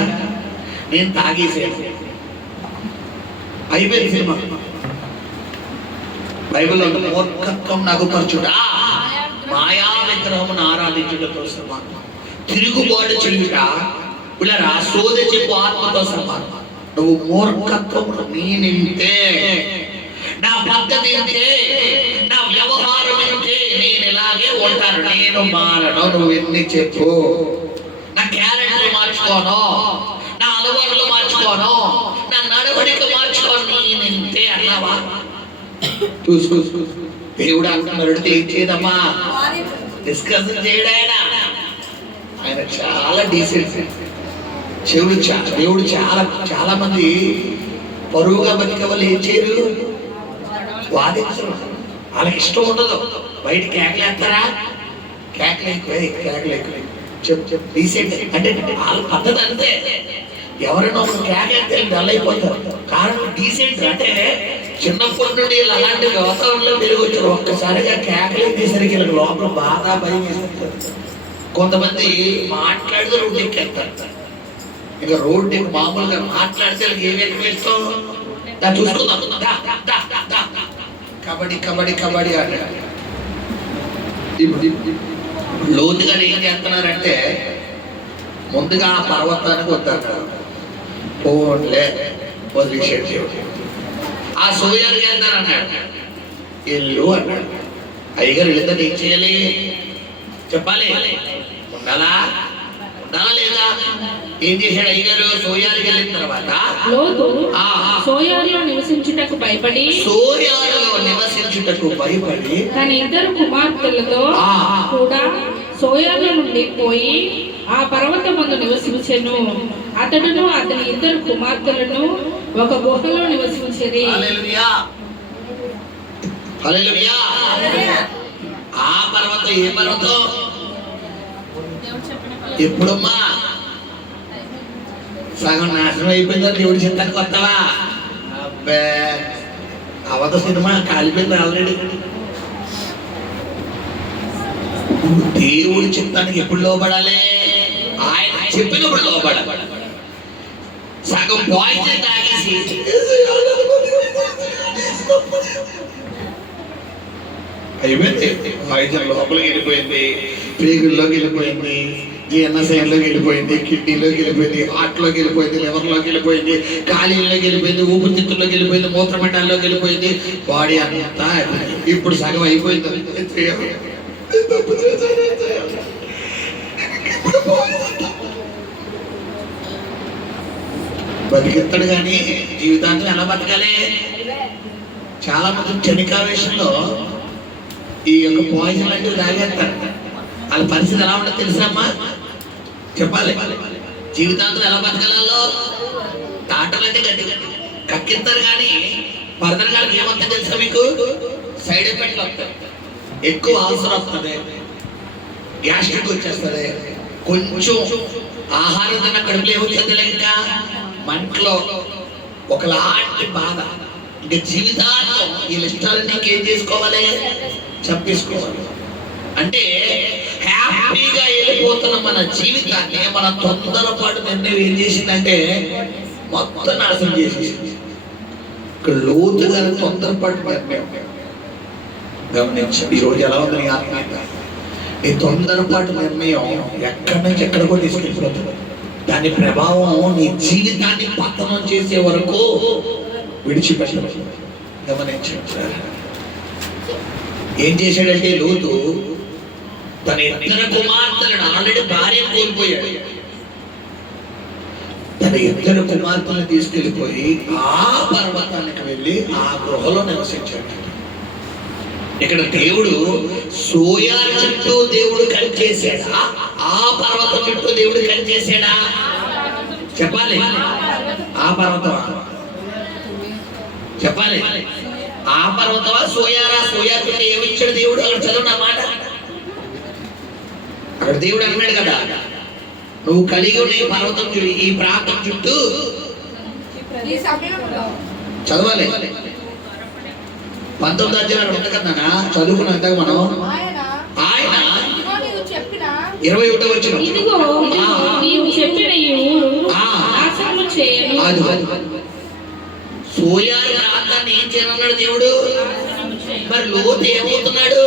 నేను తాగేసేది అయిపోయింది సినిమా. బైబిల్లో మూర్ఖత్వం నగుపరచుట, మాయా విగ్రహమును ఆరాధించుటతో సమానం, తిరుగుబాటు చెల్లుట, ఇలా సోద చెప్పు ఆత్మతో సమానం. నువ్వు మూర్ఖత్వం నేనింటే, నా పద్ధతి అంటే, నా వ్యవహారం అంటే నేను ఇలాగే ఉంటాను, నేను మారను. నువ్వు ఎన్ని చెప్పు, నా క్యారెక్టర్ మార్చుకోను, నా అలవాట్లు మార్చుకోను, నా నడవడిక మార్చుకోను, నేనింతే అన్నావా? చూసుకో, దేవుడు అంటున్నాడు ఏం చేయదమ్మా, డిస్కషన్ చేయడాయన. ఆయన చాలా డీసెంట్ చెవుడు. దేవుడు చాలా మంది పరువుగా బతికే వాళ్ళు ఏం చేయరు, వాదించరు, వాళ్ళకి ఇష్టం ఉండదు. బయట కేకలేస్తారా, కేకలేకు చెప్పు డీసెంట్ అంటే వాళ్ళ పద్ధతి అంతే. ఎవరైనా ఒక కేకేస్తే డల్ అయిపోతారు. కారణం డీసెంట్ అంటే చిన్నప్పటి నుండి అలాంటి వాతావరణంలో పెరిగి వచ్చారు. ఒక్కసారిగా కేకలేసరికి వీళ్ళకి లోపల బాగా భయం వేస్తారు. కొంతమంది మాట్లాడితే రోడ్డు ఎక్కేస్తారు. ఇక రోడ్డు మామూలుగా మాట్లాడితే ఏమి ఎక్కువేస్తాం, చూసుకుందాం కబడ్డీ కబడ్డీ కబడ్డీ అంటారు. లోతుగా ఏం చేస్తున్నారంటే ముందుగా ఆ పర్వతానికి వద్దన్నారు, పోన్లే వదిలేసేది. ఆ సోయాలు చేద్దారన్నాడు, ఇల్లు అన్నాడు. అయ్యగారు వెళ్తే ఏం చేయాలి చెప్పాలి, ఉండాలా లేదా? ఏం చేశాడు అయ్యగారు? సోయాలికి వెళ్ళిన తర్వాత సోయాలో నివసించుటకు భయపడి తన 2 కుమార్తెలతో కూడా సోయాలో నుండి పోయి ఆ పర్వతమందు నివసించెను. అతడును అతని 2 కుమార్తెలను ఒక గుహలో నివసించేది. ఆ పర్వతం ఏ పర్వతం? ఎప్పుడమ్మా సగం నాశనం అయిపోయిందో దేవుడి చింతకు కొత్తవా? అబ్బే అవత సినిమా కాలిపోయింది ఆల్రెడీ. దేవుడి చిత్తానికి ఎప్పుడు లోబడాలి? ఆయన చెప్పినప్పుడు లోబడాలి. సగం పాయిజన్ తాగేసి అయిపోయింది, పాయిజన్ లోపలికి వెళ్ళిపోయింది, పేగుల్లోకి వెళ్ళిపోయింది, జీర్ణశయంలోకి వెళ్ళిపోయింది, కిడ్నీలోకి వెళ్ళిపోయింది, హార్ట్లోకి వెళ్ళిపోయింది, లివర్లోకి వెళ్ళిపోయింది, కాళీలోకి వెళ్ళిపోయింది, ఊపిరితిత్తుల్లోకి వెళ్ళిపోయింది, మూత్రమండలంలోకి వెళ్ళిపోయింది, బాడీ అంతా ఇప్పుడు సగం అయిపోయింది. బతికిస్తాడు కానీ జీవితాంతం ఎలా బతకాలి? చాలా మంది క్షణికావేశంలో ఈ యొక్క పాయిజన్ లాంటివి తాగేస్తారు. వాళ్ళ పరిస్థితి ఎలా ఉండదు తెలుసమ్మా, చెప్పాలి. జీవితాంతం ఎలా బతకాలలో డాక్టర్లు అంటే గట్టి కక్కిస్తారు కానీ పరదరగాలకి ఏమంతా తెలుసా మీకు? సైడ్ ఎఫెక్ట్లు వస్తాయి. ఎక్కువ అవసరం వస్తుంది, గ్యాస్ట్రిక్ వచ్చేస్తుంది, కొంచెం ఆహారం తిన్న కడుపులో ఏమొచ్చింది, ఇంకా మంటలో ఒకలాంటి బాధ. ఇంకా జీవితాంతం వీళ్ళ ఇష్టాలన్నీ ఏం చేసుకోవాలి, చంపేసుకోవాలి. అంటే హ్యాపీగా వెళ్ళిపోతున్న మన జీవితాన్ని మన తొందరపాటు నిర్ణయం ఏం చేసిందంటే మొత్తం నాశనం చేసేసింది. ఇక్కడ లోతుగా తొందరపాటు నిర్ణయం గమనించండి. ఈరోజు ఎలా ఉంది నీ ఆత్మీయత? ఈ తొందరపాటు నిర్ణయం ఎక్కడి నుంచి ఎక్కడికో తీసుకెళ్ళిపోతుంది. దాని ప్రభావం నీ జీవితాన్ని పతనం చేసే వరకు విడిచిపెట్టదు. గమనించండి. ఏం చేశాడంటే లోతు తన ఇద్దరు కుమార్తెలను, ఆల్రెడీ భార్యను కోల్పోయాడు, తన ఇద్దరు కుమార్తెలను తీసుకెళ్ళిపోయి ఆ పర్వతానికి వెళ్ళి ఆ గృహలో నివసించాడు. ఇక్కడ దేవుడు సోయా చుట్టూ దేవుడు కలిచేసాడా, ఆ పర్వతం చుట్టూ దేవుడు కలిచేసాడా? చెప్పాలి. ఆ పర్వతమా? చెప్పాలి. ఆ పర్వతమా సోయారా? సోయా చుట్టూ ఏమిచ్చాడు దేవుడు? అక్కడ చదువు నా మాట. అక్కడ దేవుడు అన్నాడు కదా, నువ్వు కలిగి ఉన్న ఈ పర్వతం చుట్టూ, ఈ ప్రాంతం చుట్టూ చదవాలి. 19వ అధ్యాయం ఉంది కదా చదువుకున్నాక మనం. ఆయన 21వ వచనం, ఇదిగో నీవు చెప్పిన ఈ ఊరు నాశనము చేయను. సోయా ప్రాంతాన్ని ఏం చేయనున్నాడు దేవుడు? మరి లోతు ఏమవుతున్నాడు?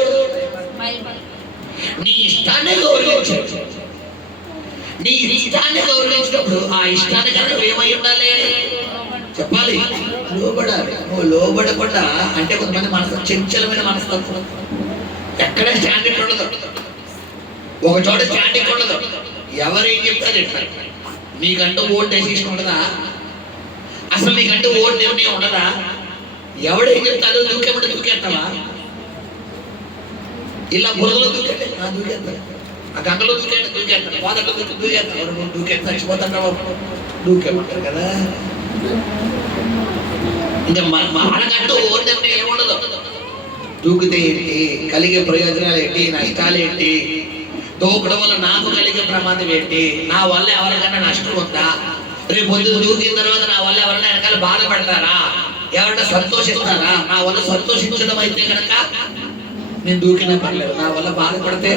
నీ ఇష్టాన్ని గౌరవించాడు. నీ ఇష్టాన్ని గౌరవించినప్పుడు ఆ ఇష్టాన్ని కనుక నువ్వేమై ఉండాలి? చెప్పాలి. లోబడాలి. నువ్వు లోబడకుండా అంటే కొంతమంది మనసు చంచలమైన మనస్తత్వం, ఎక్కడ స్టాండింగ్ ఉండదు, ఒక చోట స్టాండింగ్ ఉండదు. ఎవరేం చెప్తారు చెప్తారు. నీకంటూ ఓట్ డెసిషన్ ఉండదా? అసలు నీకంటూ ఓట్ నిర్ణయం ఉండదా? ఎవడేం చెప్తారు దూకేమంటే దూకేస్తావా? ఇలా బురదలో దూకేంటే దూకేస్తాను, ఆ గంగలో దూకేంటే దూకేస్తాను, వాదట్లో దూకేస్తాను, దూకేస్తా చచ్చిపోతాను దూకేమంటారు కదా. ఇంకా మనకంటూ ఓట్ నిర్ణయం ఏముండదు. దూకితే ఏంటి, కలిగే ప్రయోజనాలు ఏంటి, నష్టాలు ఏంటి, దూకడం వల్ల నాకు కలిగే ప్రమాదం ఏంటి, నా వల్ల ఎవరికైనా నష్టం ఉందా, రేపు పొద్దున దూకిన తర్వాత నా వల్ల ఎవరైనా వెనకాల బాధపడతారా, ఎవరైనా సంతోషిస్తారా? నా వల్ల సంతోషించడం అయితే కనుక నేను దూకినా పర్లేదు. నా వల్ల బాధపడితే,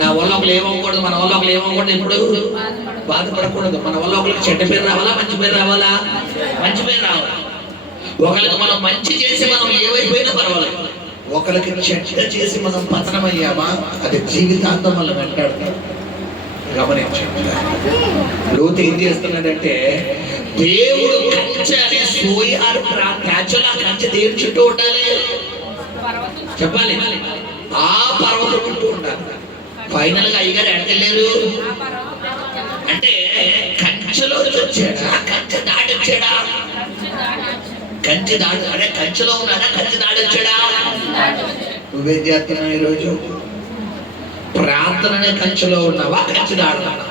నా వల్ల ఒకరు ఏమవ్వకూడదు, మన వల్ల ఒకరు ఏమవ్వకూడదు, ఎప్పుడు బాధపడకూడదు. మన వల్ల ఒకరికి చెడ్డ పేరు రావాలా, మంచి పేరు రావాలా? మంచి పేరు రావాలా. ఒకరికి మనం మంచి చేసి మనం ఏమైపోయినా పర్వాలేదు, ఒకరికి చెడ్డ చేసి మనం పతనమయ్యామా అది జీవితాంతం మనం వెంటాడుతాం. గమనించండి. లోతు ఏం చేస్తున్నాడంటే దేవుడు కంచె అనే సోయారు ప్రాంతంలో కంచె దేవుడి చుట్టూ ఉండాలి. చెప్పాలి. ఆ పర్వతం చుట్టూ ఉండాలి. ఫైనల్ గా అయ్యగారు ఎక్కడలేరు అంటే కంచెలో వచ్చాడా, కంచె దాటొచ్చాడా? కంచె దాడు అంటే కంచెలో ఉన్నాడా, కంచె దాడొచ్చాడా? నువ్వేం చేస్తున్నావు ఈరోజు? ప్రార్థన కంచెలో ఉన్నావా, కంచె దాడుతున్నావా?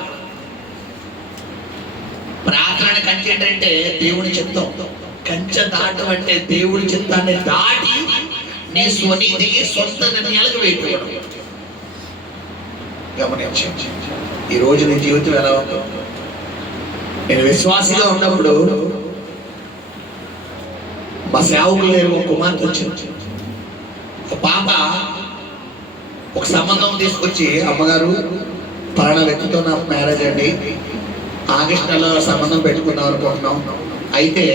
ప్రార్థన కంచె ఏంటంటే దేవుడి చిత్తం, కంచె దాటం అంటే దేవుడి చిత్తాన్ని దాటి నీ స్వనీతికి సొంత నిర్ణయాలకు వెళ్ళిపోవడం. గమనించండి. ఈ రోజు నీ జీవితం ఎలా ఉందో. నేను విశ్వాసిగా ఉన్నప్పుడు మా సేవకులు లేరు, ఒక కుమార్తె వచ్చింది. పాప ఒక సంబంధం తీసుకొచ్చి, అమ్మగారు పలానా వ్యక్తితో నాకు మ్యారేజ్ అండి, ఆగస్టు నెలలో సంబంధం పెట్టుకుందాం అనుకుంటున్నాం, అయితే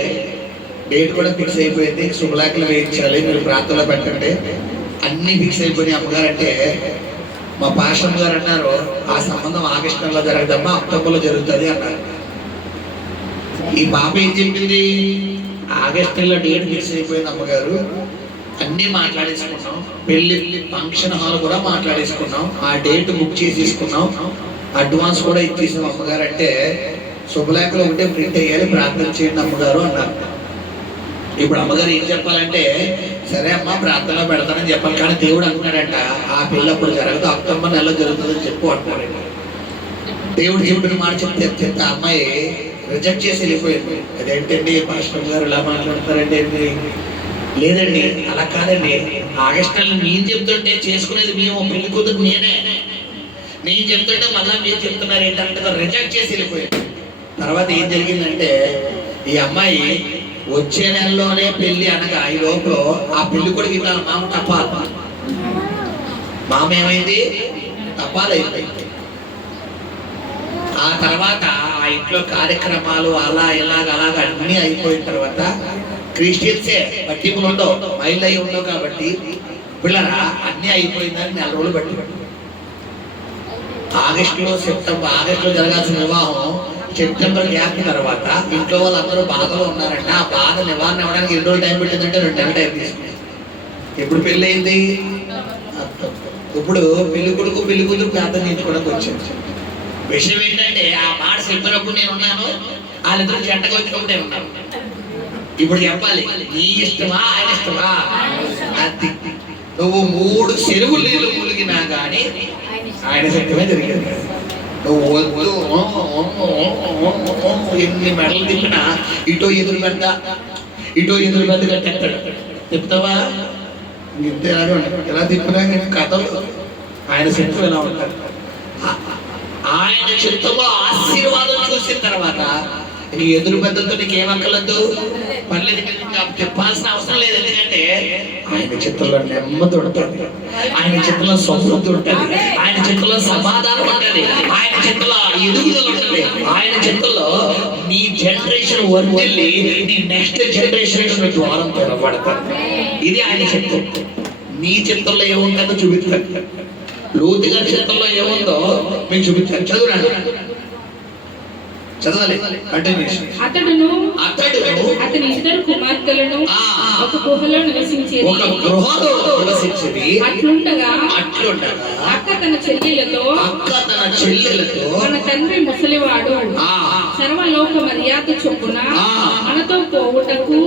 డేట్ కూడా ఫిక్స్ అయిపోయింది, శుభలేఖలు వేయించాలి, మీరు ప్రాంతంలో పెట్టండి, అన్నీ ఫిక్స్ అయిపోయినాయి అమ్మగారు. అంటే మా పాషం గారు అన్నారు, ఆ సంబంధం ఆగస్టు నెలలో జరగదమ్మా, అక్టోబర్లో జరుగుతుంది అన్నారు. ఈ పాప ఏం చెప్పింది? ఆగస్టు నెలలో డేట్ ఫిక్స్ అయిపోయింది అమ్మగారు, అన్నీ మాట్లాడేసుకున్నాం, పెళ్లి ఫంక్షన్ హాల్ కూడా మాట్లాడేసుకున్నాం, ఆ డేట్ బుక్ చేసేసుకున్నాం, అడ్వాన్స్ కూడా ఇచ్చేసాం అమ్మగారు. అంటే శుభలేఖలు ఒకటే ప్రింట్ అయ్యాలి, ప్రార్థన చేయండి అమ్మగారు అన్నారు. ఇప్పుడు అమ్మగారు ఏం చెప్పాలంటే, సరే అమ్మ ప్రార్థనలో పెడతానని చెప్పాలి, కానీ దేవుడు అంటున్నాడంట ఆ పిల్ల అప్పుడు జరగదు, అక్టోబర్ నెలలో జరుగుతుందని చెప్పు అంటున్నాడు. దేవుడు చెప్పిన మాట చెప్తే ఆ అమ్మాయి రిజెక్ట్ చేసి వెళ్ళిపోయింది. అదేంటండి పాస్టర్ గారు ఇలా మాట్లాడతారంటే లేదండి, అలా కాదండి. ఆగస్ట్ నెల నేను చెప్తుంటే చేసుకునేది మేము, పెళ్లి కూతురు నేనే. నేను చెప్తుంటే మళ్ళీ మీరు చెప్తున్నారు ఏంటంటే రిజెక్ట్ చేసి వెళ్ళిపోయాడు. తర్వాత ఏం జరిగిందంటే ఈ అమ్మాయి వచ్చే నెలలోనే పెళ్లి అనగా ఈ లోపల ఆ పెళ్లి కొడుకు ఇట్లా మామ తప్పాలి. మామ ఏమైంది? తప్పాలైపోయింది. ఆ తర్వాత ఆ ఇంట్లో కార్యక్రమాలు అలా ఇలాగ అలాగ అన్నీ అయిపోయిన తర్వాత క్రిస్టియన్సే పట్టింపులు ఉండవు, మైళ్ళు అయి ఉండవు కాబట్టి పిల్లరా అన్నీ అయిపోయిందని 4 రోజులు బట్టి ఆగస్టులో జరగాల్సిన వివాహం సెప్టెంబర్ గ్యాప్ తర్వాత ఇంట్లో వాళ్ళందరూ బాధలో ఉన్నారంట. ఆ బాధ నివారణ అవ్వడానికి 2 రోజులు టైం పెట్టిందంటే 2 నెలలు టైం తీసుకుంది. ఎప్పుడు పెళ్ళి అయింది? ఇప్పుడు పెళ్లి కొడుకు పెళ్లి కూతురు ప్రార్థన చేయించుకోవడానికి వచ్చింది. విషయం ఏంటంటే ఆ మాట చెప్పినప్పుడు నేను ఉన్నాను, వాళ్ళిద్దరు జంటగా వచ్చినప్పుడు నేను ఉన్నాను. ఇప్పుడు చెప్పాలి, నీ ఇష్టమా ఆయన ఇష్టమా? అది నువ్వు 3 చెరువులు నీళ్ళు ములిగినా కానీ ఆయన శక్తిమే జరిగింది. నువ్వు వద్దు ఎన్ని మెడలు తిప్పినా ఇటో ఎదురు పెద్ద కట్టేస్తాడు. చెప్తావా? ఇంతే ఎలా తిప్పినా కథలు ఆయన శక్తి ఎలా ఉంటాడు. ఆయన చిత్తంలో ఆశీర్వాదం చూసిన తర్వాత నీ ఎదురు పెద్దలతో నీకు ఏమక్కలద్దు, పర్లేదు, చెప్పాల్సిన అవసరం లేదు. ఎందుకంటే ఆయన చిత్తంలో నెమ్మది ఉంటుంది, ఆయన చిత్తంలో సమృద్ధి ఉంటుంది, ఆయన చిత్తంలో సమాధానం ఉంటుంది, ఆయన చిత్తంలో ఎదుగుదల ఉంటుంది, ఆయన చిత్తంలో నీ జనరేషన్ వర్దిల్లి నీ నెక్స్ట్ జనరేషన్ ద్వారం తెరవబడతాడు. ఇది ఆయన చిత్తం. నీ చిత్తంలో ఏముంటుందో చూపిస్తాడు. లోతు గారి చిత్తంలో ఏముందో మీకు చూపిస్తాడు. చదవాలి. అతడు అతని 2 కుమార్తెలను ఒక గుహలో నివసించేది. అట్లుండగా అక్క తన చెల్లెలతో మన తండ్రి ముసలివాడు సర్వలోక మర్యాద చొప్పున మనతో పోవుటకు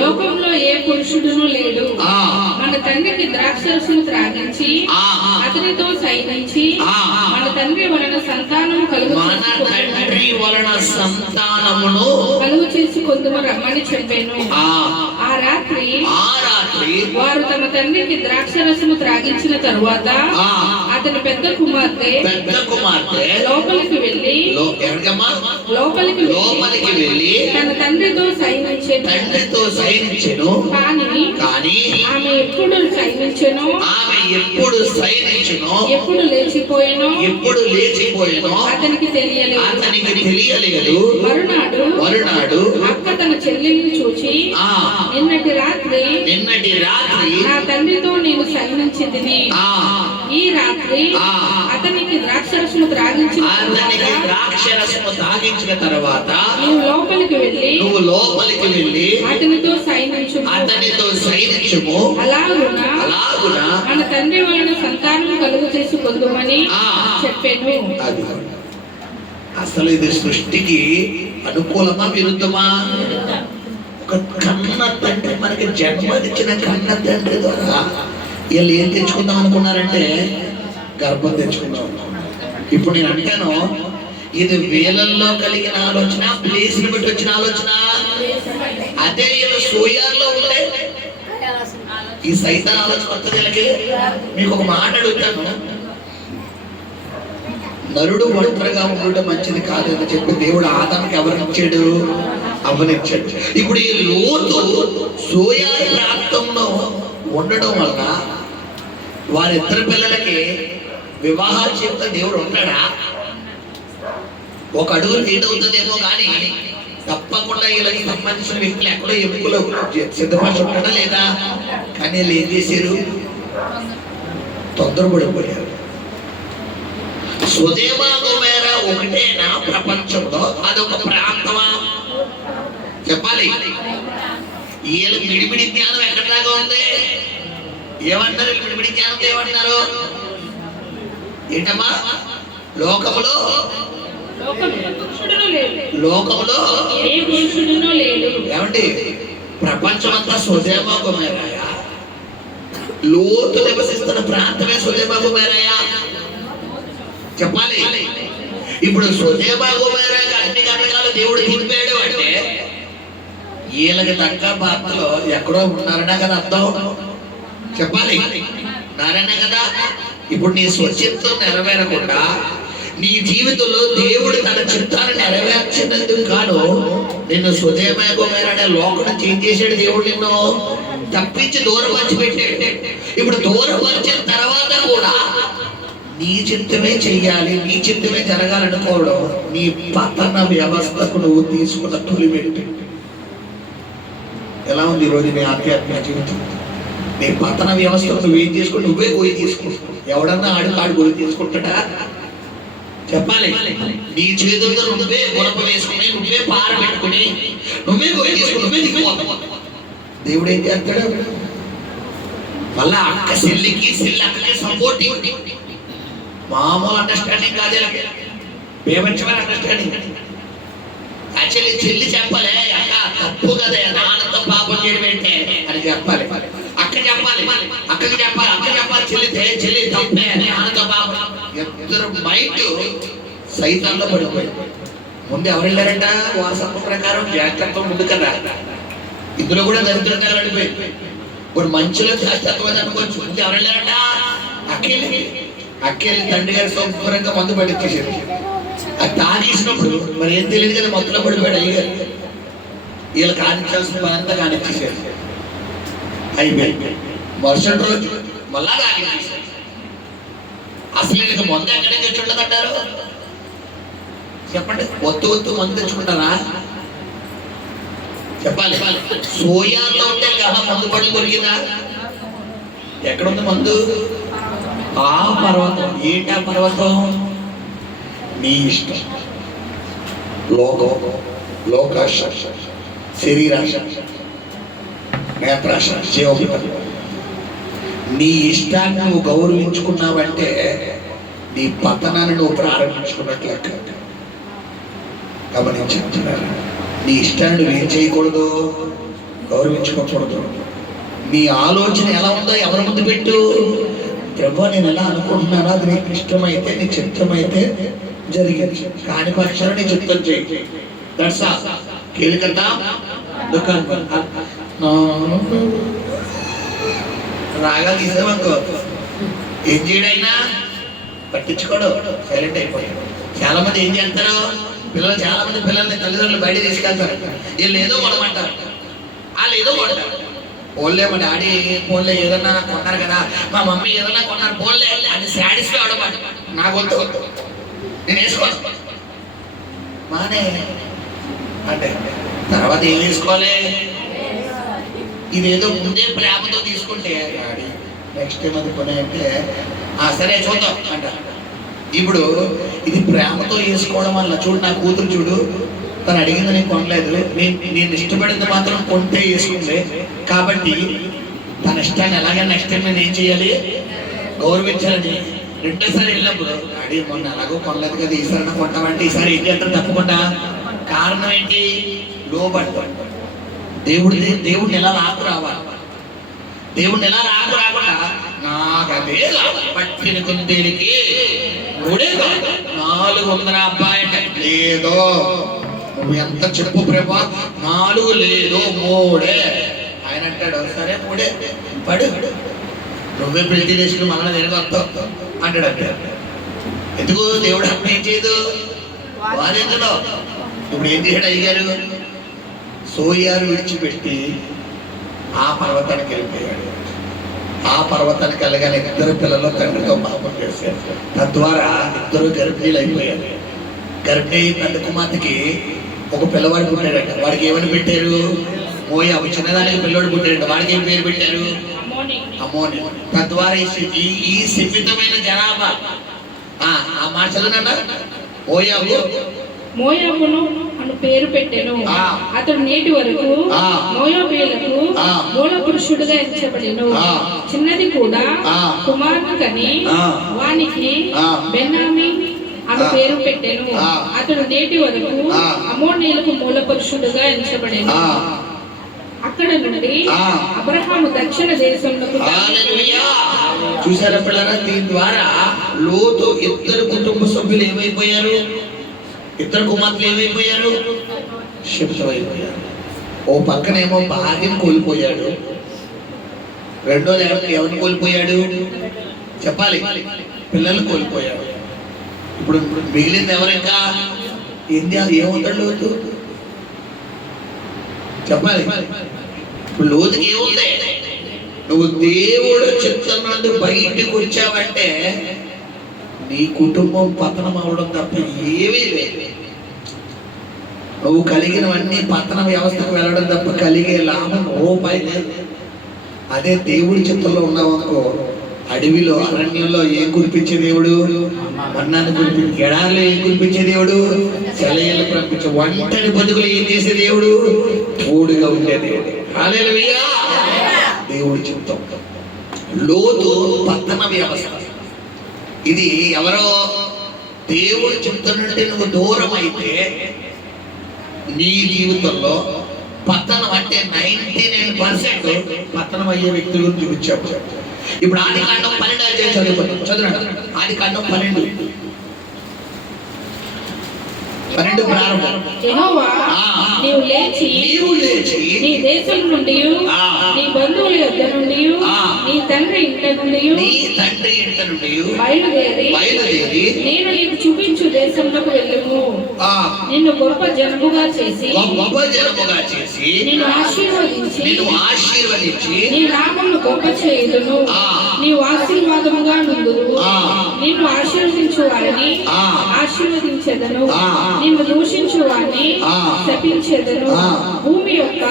లోకంలో ఏ పురుషుడును లేడు. మన తండ్రికి ద్రాక్షరసము త్రాగించి అతనితో సైనించి మన తండ్రి వలన సంతానం కలుగు చేసుకొందుము రమ్మని చెప్పాను. ఆ రాత్రి వారు తమ తండ్రికి ద్రాక్షరసము త్రాగించిన తరువాత అతని పెద్ద కుమార్తె లోపలికి వెళ్ళి తన తండ్రితో సైనించెను. కానీ ఆమె ఎప్పుడు సైనించెనో ఎప్పుడు లేచిపోయినో అతనికి తెలియలేదు. మరునాడు అక్క తన చెల్లెల్ని చూచి నిన్నటి రాత్రి నా తండ్రితో నేను సైనించింది. ఈ రాత్రి అతనికి ద్రాక్షరసము త్రాగించిన తర్వాత నువ్వు లోపలికి వెళ్ళి అతనితో సైనించుము. అలాగున మన తండ్రి వలన సంతానం కలుగు చేసుకొందుమని చెప్పాను. అసలు ఇది సృష్టికి అనుకూలమా విరుద్ధమా? ఒక కన్న తండ్రి, మనకి జన్మనిచ్చిన కన్న తండ్రి ద్వారా వీళ్ళు ఏం తెచ్చుకుందాం అనుకున్నారంటే గర్భం తెచ్చుకుందాం. ఇప్పుడు నేను అంటాను, ఇది వేలల్లో కలిగిన ఆలోచన, ప్లేస్ ని బట్టి వచ్చిన ఆలోచన. అదే వీళ్ళు సోయాల్లో ఉండే ఈ సైతాన్ ఆలోచన వస్తుంది వీళ్ళకి. మీకు ఒక మాట అడుగుతాను, నరుడు ఒంటరిగా ఉండడం మంచిది కాదు అని చెప్పి దేవుడు ఆదాముకి ఎవరినిచ్చాడు? అవ్వనిచ్చాడు. ఇప్పుడు ఈ లోతు సోయా ప్రాంతంలో ఉండడం వల్ల వారిద్దరి పిల్లలకి వివాహాలు చేస్తే దేవుడు ఉంటాడా? ఒక అడుగు లేట్ అవుతుందేమో కానీ తప్పకుండా వీళ్ళకి సంబంధించిన వ్యక్తులు ఎక్కడో ఎముకలో సిద్ధపడి ఉంటాడా లేదా? కానీ వీళ్ళు ఏం చేశారు? తొందరపడిపోయారు. సొదొమ గొమొర్ర ఒకటేనా ప్రపంచంలో? అదొక ప్రాంతమా? చెప్పాలి. వీళ్ళ మిడిమిడి జ్ఞానం ఎక్కడలాగా ఉంది? ఏమన్నారు? మిడిమిడి జ్ఞానం ఏమన్నారు? ఏంటమ్మా? లోకములో ఏమండి? ప్రపంచం అంతా సొదొమ గొమొర్ర, లోతు నివసిస్తున్న ప్రాంతమే సొదొమ గొమొర్ర. చెప్పాలి. ఇప్పుడు సొదొమ గొమొర్ర అన్ని కన్నకాలు దేవుడు తినిపాడు అంటే వీళ్ళకి తగ్గ భర్తలు ఎక్కడో ఉన్నారనే కదా అర్థం. చెప్పాలి, నారాయణ కదా. ఇప్పుడు నీ స్వచిత్తం నెరవేరకుండా నీ జీవితంలో దేవుడు తన చిత్తాన్ని నెరవేర్చినందుకు కాను నిన్ను స్వదేమేగోమేననే లోకం చేంజ్ చేసాడు దేవుడు. నిన్ను తప్పించి దూరపరిచి పెట్టాడు. ఇప్పుడు దూరపరిచిన తర్వాత కూడా నీ చిత్తమే చెయ్యాలి, నీ చిత్తమే జరగాలనుకోవడం నీ పతన వ్యవస్థకు నువ్వు తీసుకున్న తొలిమెట్టు. ఎలా ఉంది ఈరోజు నీ ఆధ్యాత్మిక జీవితం? నీ పతన వ్యవస్థకు నువ్వేం తీసుకుని నువ్వే గొయ్యి తీసుకుంటావు. ఎవడన్నా ఆడు గొయ్యి తీసుకుంటాడా? చెప్పాలి. నీ చేతులతో నువ్వే గుణప వేసుకుని నువ్వే పార పెట్టుకుని నువ్వే గొయ్యి తీసుకుని నువ్వే దిగిపోతావు. దేవుడు ఏం చేస్తాడు? మళ్ళా అక్క చెల్లికి చెల్లి అక్కడికి సపోర్టివ్. మామూలు అండర్స్టాండింగ్ కాదే, పేమెంట్మైన అండర్స్టాండింగ్. యాక్చువల్లీ చెల్లి చెప్పాలి, అక్క తప్పు కదా నాన్నతో పాపం చేయడం ఏంటే అని చెప్పాలి. అక్క చెప్పాలి, అక్కకి చెప్పాలి, అక్క చెప్పాలి చెల్లి తప్పే నాన్నతో పాపం. ఇద్దరు మైండ్ సైతాల్లో పడిపోయింది. ముందు ఎవరు వెళ్ళారంట? వారసత్వ ప్రకారం జ్యేష్ఠత్వం ముందు కదా. ఇందులో కూడా దరిద్రంగా పడిపోయింది. ఇప్పుడు మంచిలో జ్యేష్ఠత్వం అనుకోవచ్చు. ముందు ఎవరు వెళ్ళారంట? అక్కేళ్ళి తండ్రి గారి శుభ్రంగా మందు పడిచ్చేసారు. అది తాగేసినప్పుడు మరి ఏం తెలియదు కదా, మత్తులో పడిపోయాడు అయ్యారు. వీళ్ళు కానిచ్చాల్సిన పని అంతా కానిచ్చేసారు. అయిపోయింది. మరుసటి రోజు మళ్ళా కానిచ్చేసారు. అసలు నీకు మందు ఎక్కడి నుంచి వచ్చి ఉండదంటారు? చెప్పండి. ఒత్తు మందు తెచ్చుకుంటారా? చెప్పాలి. సోయాలో ఉంటే కదా మందు పళ్ళు దొరికిందా? ఎక్కడుంది మందు? ఆ పర్వతం. ఏంటి ఆ పర్వతం? నీ ఇష్టం. లోకాశ, శరీరాశ, నేత్రాశ, జీవపద. నీ ఇష్టాన్ని నువ్వు గౌరవించుకున్నావంటే నీ పతనాన్ని నువ్వు ప్రారంభించుకున్నట్లు లెక్క. గమనించుకుంటున్నారు? నీ ఇష్టాన్ని నువ్వేం చేయకూడదు, గౌరవించుకోకూడదు. నీ ఆలోచన ఎలా ఉందో ఎవరి ముందు పెట్టు. ప్రభు నేను ఎలా అనుకుంటున్నానో అది నీకు ఇష్టమైతే, నీ చిత్తమైతే జరిగింది. కాని పక్షాలు నీ చిత్తం చేయి. దట్సా కీలకత దుఃఖాన్ని రాగా తీసేవనుకో ఏం చేయడైనా పట్టించుకోడు, సైలెంట్ అయిపోయాడు. చాలా మంది ఏం చేస్తారు? చాలా మంది పిల్లల్ని తల్లిదండ్రులు బయట తీసుకెళ్తారు. వీళ్ళు ఏదో కొనమంటారు, వాళ్ళు ఏదో కొడతారు. పోన్లే మా డాడీ పోన్లే ఏదన్నా కొన్నారు కదా, మా మమ్మీ ఏదన్నా కొన్నారు పోన్లే అని సాటిస్ఫై అవడం. నాకు వద్దు, నేను వేసుకోను మానే అంటే తర్వాత ఏం వేసుకోవాలి? ఇదేదో ముందే ప్రేమతో తీసుకుంటే డాడీ నెక్స్ట్ టైం అది కొనాయంటే సరే చూద్దాం అంట. ఇప్పుడు ఇది ప్రేమతో వేసుకోవడం వల్ల చూడు, నా కూతురు చూడు, తను అడిగింది నేను కొనలేదు, నేను ఇష్టపడింది మాత్రం కొంటే వేసుకుంది. కాబట్టి తన ఇష్టాన్ని ఎలాగైనా నెక్స్ట్ టైం నేను ఏం చేయాలి? గౌరవించాలని. రెండోసారి వెళ్ళినప్పుడు డాడీ మొన్న ఎలాగో కొనలేదు కదా, ఈసారి కొంటామంటే ఈసారి ఏం చేస్తారు? తప్పకుండా. కారణం ఏంటి? లోబడ్డా. దేవుడిని ఎలా రాకు రావాలి? దేవుడిని ఎలా రాకుండా నాకు అదే పట్టిన కుందేలికి 400 అబ్బాయి లేదో, నువ్వు ఎంత చెప్పు ప్రభా, 4 లేదు 3 ఆయన అంటాడు. సరే 3 పడు, నువ్వే పెళ్లి చేసుకుని మళ్ళీ నేను వస్తావు అంటాడు. ఎందుకు? దేవుడు అప్పుడు ఏం చేయదు వారెందులో. ఇప్పుడు ఏం చేశాడు అయ్యారు? సోయారు విడిచిపెట్టి ఆ పర్వతానికి వెళ్ళిపోయాడు. ఆ పర్వతానికి వెళ్ళగానే 2 పిల్లలు తండ్రితో పాపం చేశారు. తద్వారా 2 గర్భిణీలు అయిపోయారు. గర్భిణీ పెద్ద కుమార్తెకి ఒక పిల్లవాడు పుట్టాడట. వాడికి ఏమని పెట్టారు? మోయాబు. చిన్నదానికి పిల్లవాడు పుట్టాడట. వాడికి ఏం పేరు పెట్టారు? అమోని. తద్వారా ఈ సీమితమైన జనాభా ఆ మాట చదువునంట. మోయాబును అని పేరు పెట్టెను. అతడు నేటి వరకు మోయాబీయులకు మూల పురుషుడుగా ఎంచబడెను. చిన్నది కూడా కుమారుని కని వానికి బెన్నామి అని పేరు పెట్టెను. అతడు నేటి వరకు అమోనీయులకు మూల పురుషుడుగా ఎంచబడెను. అక్కడ నుండి అబ్రహాము దక్షిణ దేశంలో. చూసారా పిల్లరా? దీని ద్వారా లోతు 2 కుటుంబ సభ్యులు ఏమైపోయారు? 2 కుమార్తెలు ఏమైపోయారు? శిక్షమైపోయారు. ఓ పక్కనేమో భార్యను కోల్పోయాడు, రెండోది ఎవరిని కోల్పోయాడు చెప్పాలి, పిల్లలు కోల్పోయాడు. ఇప్పుడు మిగిలింది ఎవరింకా ఏమవుతాడు లోతు చెప్పాలి. ఇప్పుడు లోతుకి ఏముంది? నువ్వు దేవుడు చెప్తున్నందుకు బయటికి వచ్చావంటే నీ కుటుంబం పతనం అవడం తప్ప ఏమీ లేదు. నువ్వు కలిగినవన్నీ పతన వ్యవస్థకు వెళ్ళడం తప్ప కలిగే లాభం రూపాయి లేదు. అదే దేవుడి చిత్తంలో ఉన్నావు అనుకో, అడవిలో అరణ్యంలో ఏం కురిపించే దేవుడు? మన్నాన్ని కురిపించే, ఎడారిలో ఏం కురిపించే దేవుడు? సెలయేళ్ళు పంపించే, ఒంటరి బతుకులు ఏం చేసే దేవుడు? తోడుగా ఉండే దేవుడు. హల్లెలూయా! దేవుడి చిత్తం. లోతు పతన వ్యవస్థ. ఇది ఎవరో దేవుడి చిత్తం నుండి నువ్వు దూరం అయితే నీ జీవితంలో పతనం అంటే 99% పతనం అయ్యే వ్యక్తుల గురించి వచ్చావు. ఇప్పుడు ఆదికాండం 12 చదువుకోండి. ఆదికాండం 12 ప్రారంభం. యెహోవా నీవు లేచి నీ దేశం నుండి నీ బంధువుల యొద్ద నుండి నీ తండ్రి ఇంట నుండి బయలుదేరి నేను నీకు చూపించు దేశంలోకి వెళ్ళుము. నిన్ను గొప్ప జనముగా చేసి నిన్ను ఆశీర్వదించి నీ నామమును గొప్ప చేయుదును. నీవు ఆశీర్వాదముగా నుండుదు. నిన్ను ఆశీర్వదించు వారిని ఆశీర్వదించెదను, నిన్ను దూషించు వారిని శపించెదను. భూమి యొక్క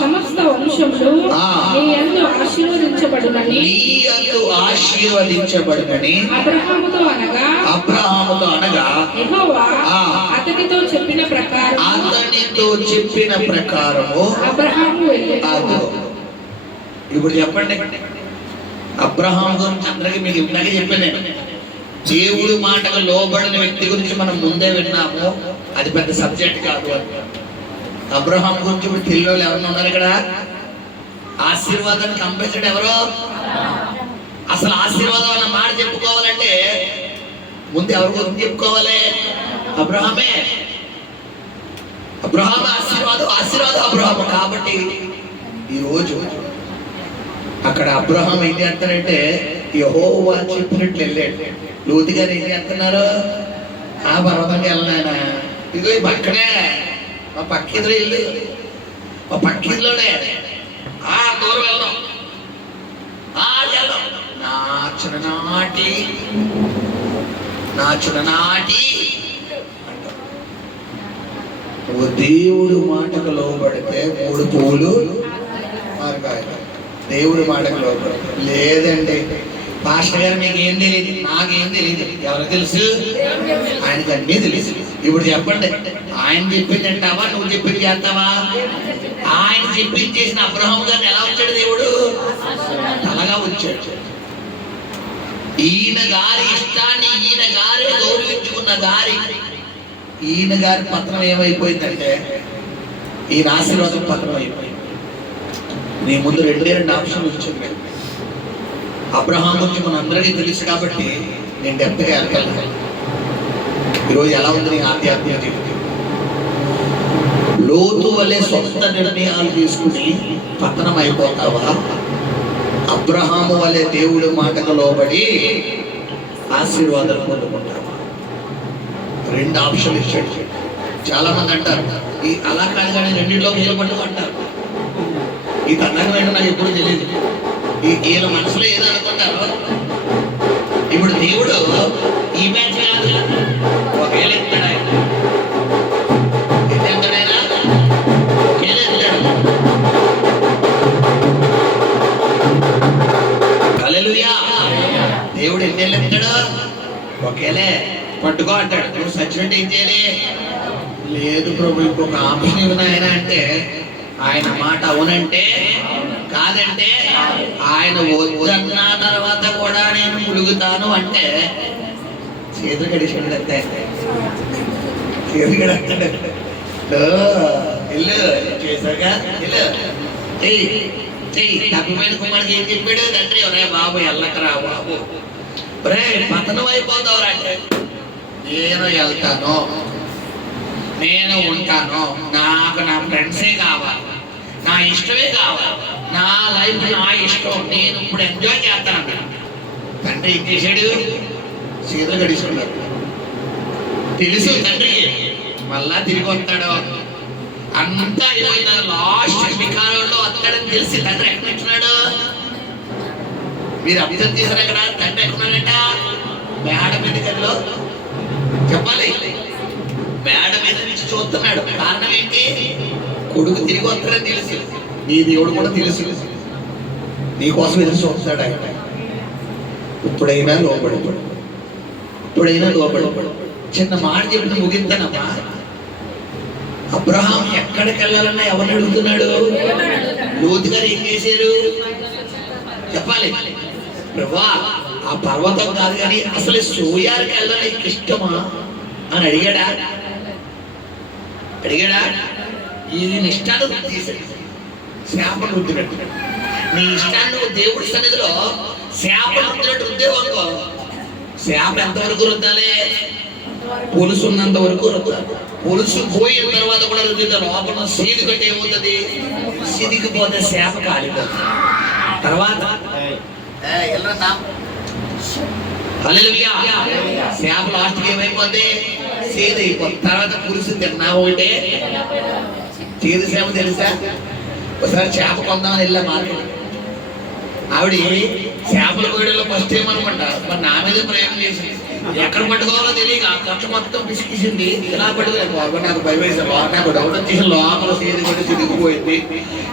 సమస్త వంశములు నీ యందు ఆశీర్వదించబడునని అబ్రహాముతో అనగా యెహోవా అతనితో చెప్పిన ప్రకారము అబ్రహాము వెళ్ళెను. ఇప్పుడు చెప్పండి, అబ్రహాం గురించి అందరికీ మీకు ఇందాక చెప్పాను. దేవుడి మాటకు లోబడిన వ్యక్తి గురించి మనం ముందే విన్నాము, అది పెద్ద సబ్జెక్ట్ కాదు అని. అబ్రహాం గురించి ఇప్పుడు తెలియని ఎవరైనా ఉన్నారు ఇక్కడ? ఆశీర్వాదానికి అంబేద్కర్ ఎవరో? అసలు ఆశీర్వాదం అన్న మాట చెప్పుకోవాలంటే ముందు ఎవరి గురించి చెప్పుకోవాలి? అబ్రహామే. అబ్రహాం ఆశీర్వాదం అబ్రహాం. కాబట్టి ఈరోజు అక్కడ అబ్రహాం ఏం చేస్తాడంటే యెహోవా చెప్పినట్లు వెళ్ళాడు. లోతు గారు ఏం చేస్తున్నారు? ఆ పర్వతంగా వెళ్ళినాయన, ఇదిగో ఈ పక్కనే మా పక్కిదిలో ఇల్లు, మా పక్కిదిలోనే దూరం వెళ్దాం, నా చిన్ననాటి నువ్వు దేవుడు మాటకు లోబడితే 3 పువ్వులు మారకాయలు. దేవుడి మాటకు లోబడితే లేదండి పాస్టర్ గారు మీకు ఏం తెలియదు, నాకేం తెలియదు. ఎవరికి తెలుసు? ఆయనకి అన్నీ తెలుసు. ఇప్పుడు చెప్పండి, ఆయన చెప్పింది అంటావా, నువ్వు చెప్పింది చేస్తావా? ఆయన చెప్పింది చేసిన అబ్రహాం గారిని ఎలా వచ్చాడు దేవుడు? అలాగా వచ్చాడు. ఈయన గారి ఇష్టాన్ని ఈయన గారే గౌరవించుకున్న ఈయన గారి పత్రం ఏమైపోయిందంటే ఈయన ఆశీర్వాదం పత్రం అయిపోయింది. నీ ముందు 2 ఆప్షన్లు వచ్చింది. అబ్రహాం గురించి మన అందరికీ తెలుసు కాబట్టి నేను డెప్త్గా వెళ్తాను. ఈరోజు ఎలా ఉంది నీ ఆధ్యాత్మిక జీవితం? లోతు వలె సొంత నిర్ణయాలు తీసుకుని పతనం అయిపోతావా? అబ్రహాము వలె దేవుడి మాటకు లోబడి ఆశీర్వాదాలు పొందుకుంటావా? 2 ఆప్షన్లు ఇచ్చాడు. చాలా మంది అంటారు ఈ అలా కాదు కానీ రెండింటిలోకి నిలబడ్డం అంటారు. ఈ తన్నకమైన నాకు ఎప్పుడు తెలియదు. వీళ్ళ మనసులో ఏదో అనుకుంటారు. ఇప్పుడు దేవుడు ఈ బ్యాచ్ కాదు, ఒకేలా ఎత్తాడు. ఆయన ఎత్తాడైనా ఒకేలా ఎత్తాడు. హల్లెలూయా! దేవుడు ఎన్నేళ్ళు ఎత్తాడు? ఒకేలే. పట్టుకో అంటాడు. నువ్వు సచ్చినట్టు ఏం చేయాలి? లేదు ప్రభు ఇంకొక ఆప్షన్ ఇవ్వను ఆయన అంటే, ఆయన మాట అవునంటే కాదంటే, ఆయన వద్దన్న తర్వాత కూడా నేను ములుగుతాను అంటే చేతులు గడిచాడు. అంతే చేతులు గడతాడు. ఇల్లు చేశాగా ఇల్లు చెయ్యి తప్పిపోయిన కుమారుడికి ఏం చెప్పాడు తండ్రి? ఒరే బాబు ఎల్లకరా బాబు, ఒరే పతనం అయిపోతావురా అంటే నేను వెళ్తాను, నేను ఉంటాను, నాకు నా ఫ్రెండ్సే కావాలి. నా ఇష్టమే కావాలి, నా లైఫ్ నా ఇష్టం, నేను ఇప్పుడు ఎంజాయ్ చేస్తాను. తండ్రి ఏం చేశాడు? సీతలు గడిచుకున్నాడు. తెలుసు తండ్రికి మళ్ళా తిరిగి వస్తాడు, అంతా అయిపోయిన లాస్ట్ వికారంలో వస్తాడని తెలిసి తండ్రి ఎక్కడ ఉంటున్నాడు? మీరు అభివృద్ధి చేశారు అక్కడ. తండ్రి ఎక్కడున్నాడంట? మేడ మీద గదిలో. చెప్పాలి, మేడ మీద నుంచి చూస్తున్నాడు. కారణం ఏంటి? కొడుకు తిరిగి వస్తాడని తెలుసు. నీ దేవుడు కూడా తెలుసు, నీకోసం ఎదురు చూస్తాడు ఆయన. ఇప్పుడైనా లోపడిపడు, ఇప్పుడైనా లోపడిపడు. చిన్న మాట చెప్పిన ముగిస్తానమ్మా. అబ్రహాం ఎక్కడికి వెళ్ళాలన్నా ఎవరిని అడుగుతున్నాడు? లోతు గారు ఏం చేశారు? చెప్పాలి, ప్రభా ఆ పర్వతం కాదు కానీ అసలు సోయారికి వెళ్ళాలి నీకు ఇష్టమా అని అడిగాడా? అడిగాడా? ఈయన ఇష్టాన్ని తీసాడు, శాపం రుద్దినట్టు. నీ ఇష్టాన్ని నువ్వు దేవుడి సన్నిధిలో శాపం రుద్దినట్టు రుద్దేవనుకో, శాపం ఎంతవరకు రుద్దాలి? పులుసు ఉన్నంత వరకు రుద్దాలి. పులుసు పోయిన తర్వాత కూడా రుద్దుతారు. లోపల సీది కట్టి ఏమవుతుంది? సిదికిపోతే శాప కాలిపోతుంది. తర్వాత శాప లాస్ట్కి ఏమైపోద్ది? సీది అయిపోతుంది. తర్వాత పులుసు తిన్నా ఒకటే. చేదు సేవ తెలుసా? ఒకసారి చేప కొందామని వెళ్ళా మార్కెట్. ఆవిడ చేపల కోయడంలో ఫస్ట్ ఏమనుకుంటా, మరి నా మీద ప్రయోగం చేసింది. ఎక్కడ పట్టుకోవాలో తెలియక ఆ కట్ట మొత్తం పిసికిసింది. ఇలా పట్టుకోలేదు బాబు, నాకు భయం వేసాను. నాకు డౌట్ వచ్చేసి లోపల సేది కొట్టి సిరిగిపోయింది.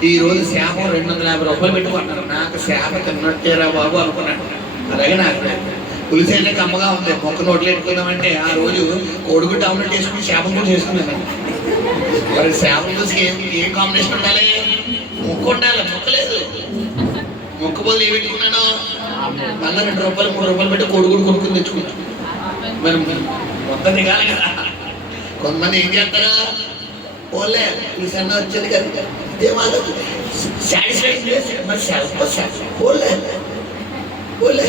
ఈ రోజు చేప 250 రూపాయలు పెట్టుకున్నాను. నాకు చేప తిన్నట్టేరా బాబు అనుకున్నాను. అలాగే నాకు పులుసు అయితే కమ్మగా ఉంది, మొక్క నోట్లు పెట్టుకుందామంటే ఆ రోజు కోడిగుడ్డు ఆమ్లెట్ వేసుకుని చేప కూడా చేసుకున్నాను. మరి చేప పులుసుకి ఏం కాంబినేషన్ ఉండాలి? మొక్క ఉండాలి. మొక్క లేదు. మొక్క బదులు ఏం పెట్టుకున్నాను? మళ్ళీ 2 రూపాయలు 3 రూపాయలు పెట్టి కోడిగుడ్డు కొనుక్కుని తెచ్చుకున్నాను. మరి మొత్తం దిగాలి కదా. కొంతమంది ఏం చేస్తారా? పోలే పులుసు అన్న వచ్చేది కదా, ఇదే వాళ్ళు సాటిస్ఫాక్షన్. మరి పోలే పోలే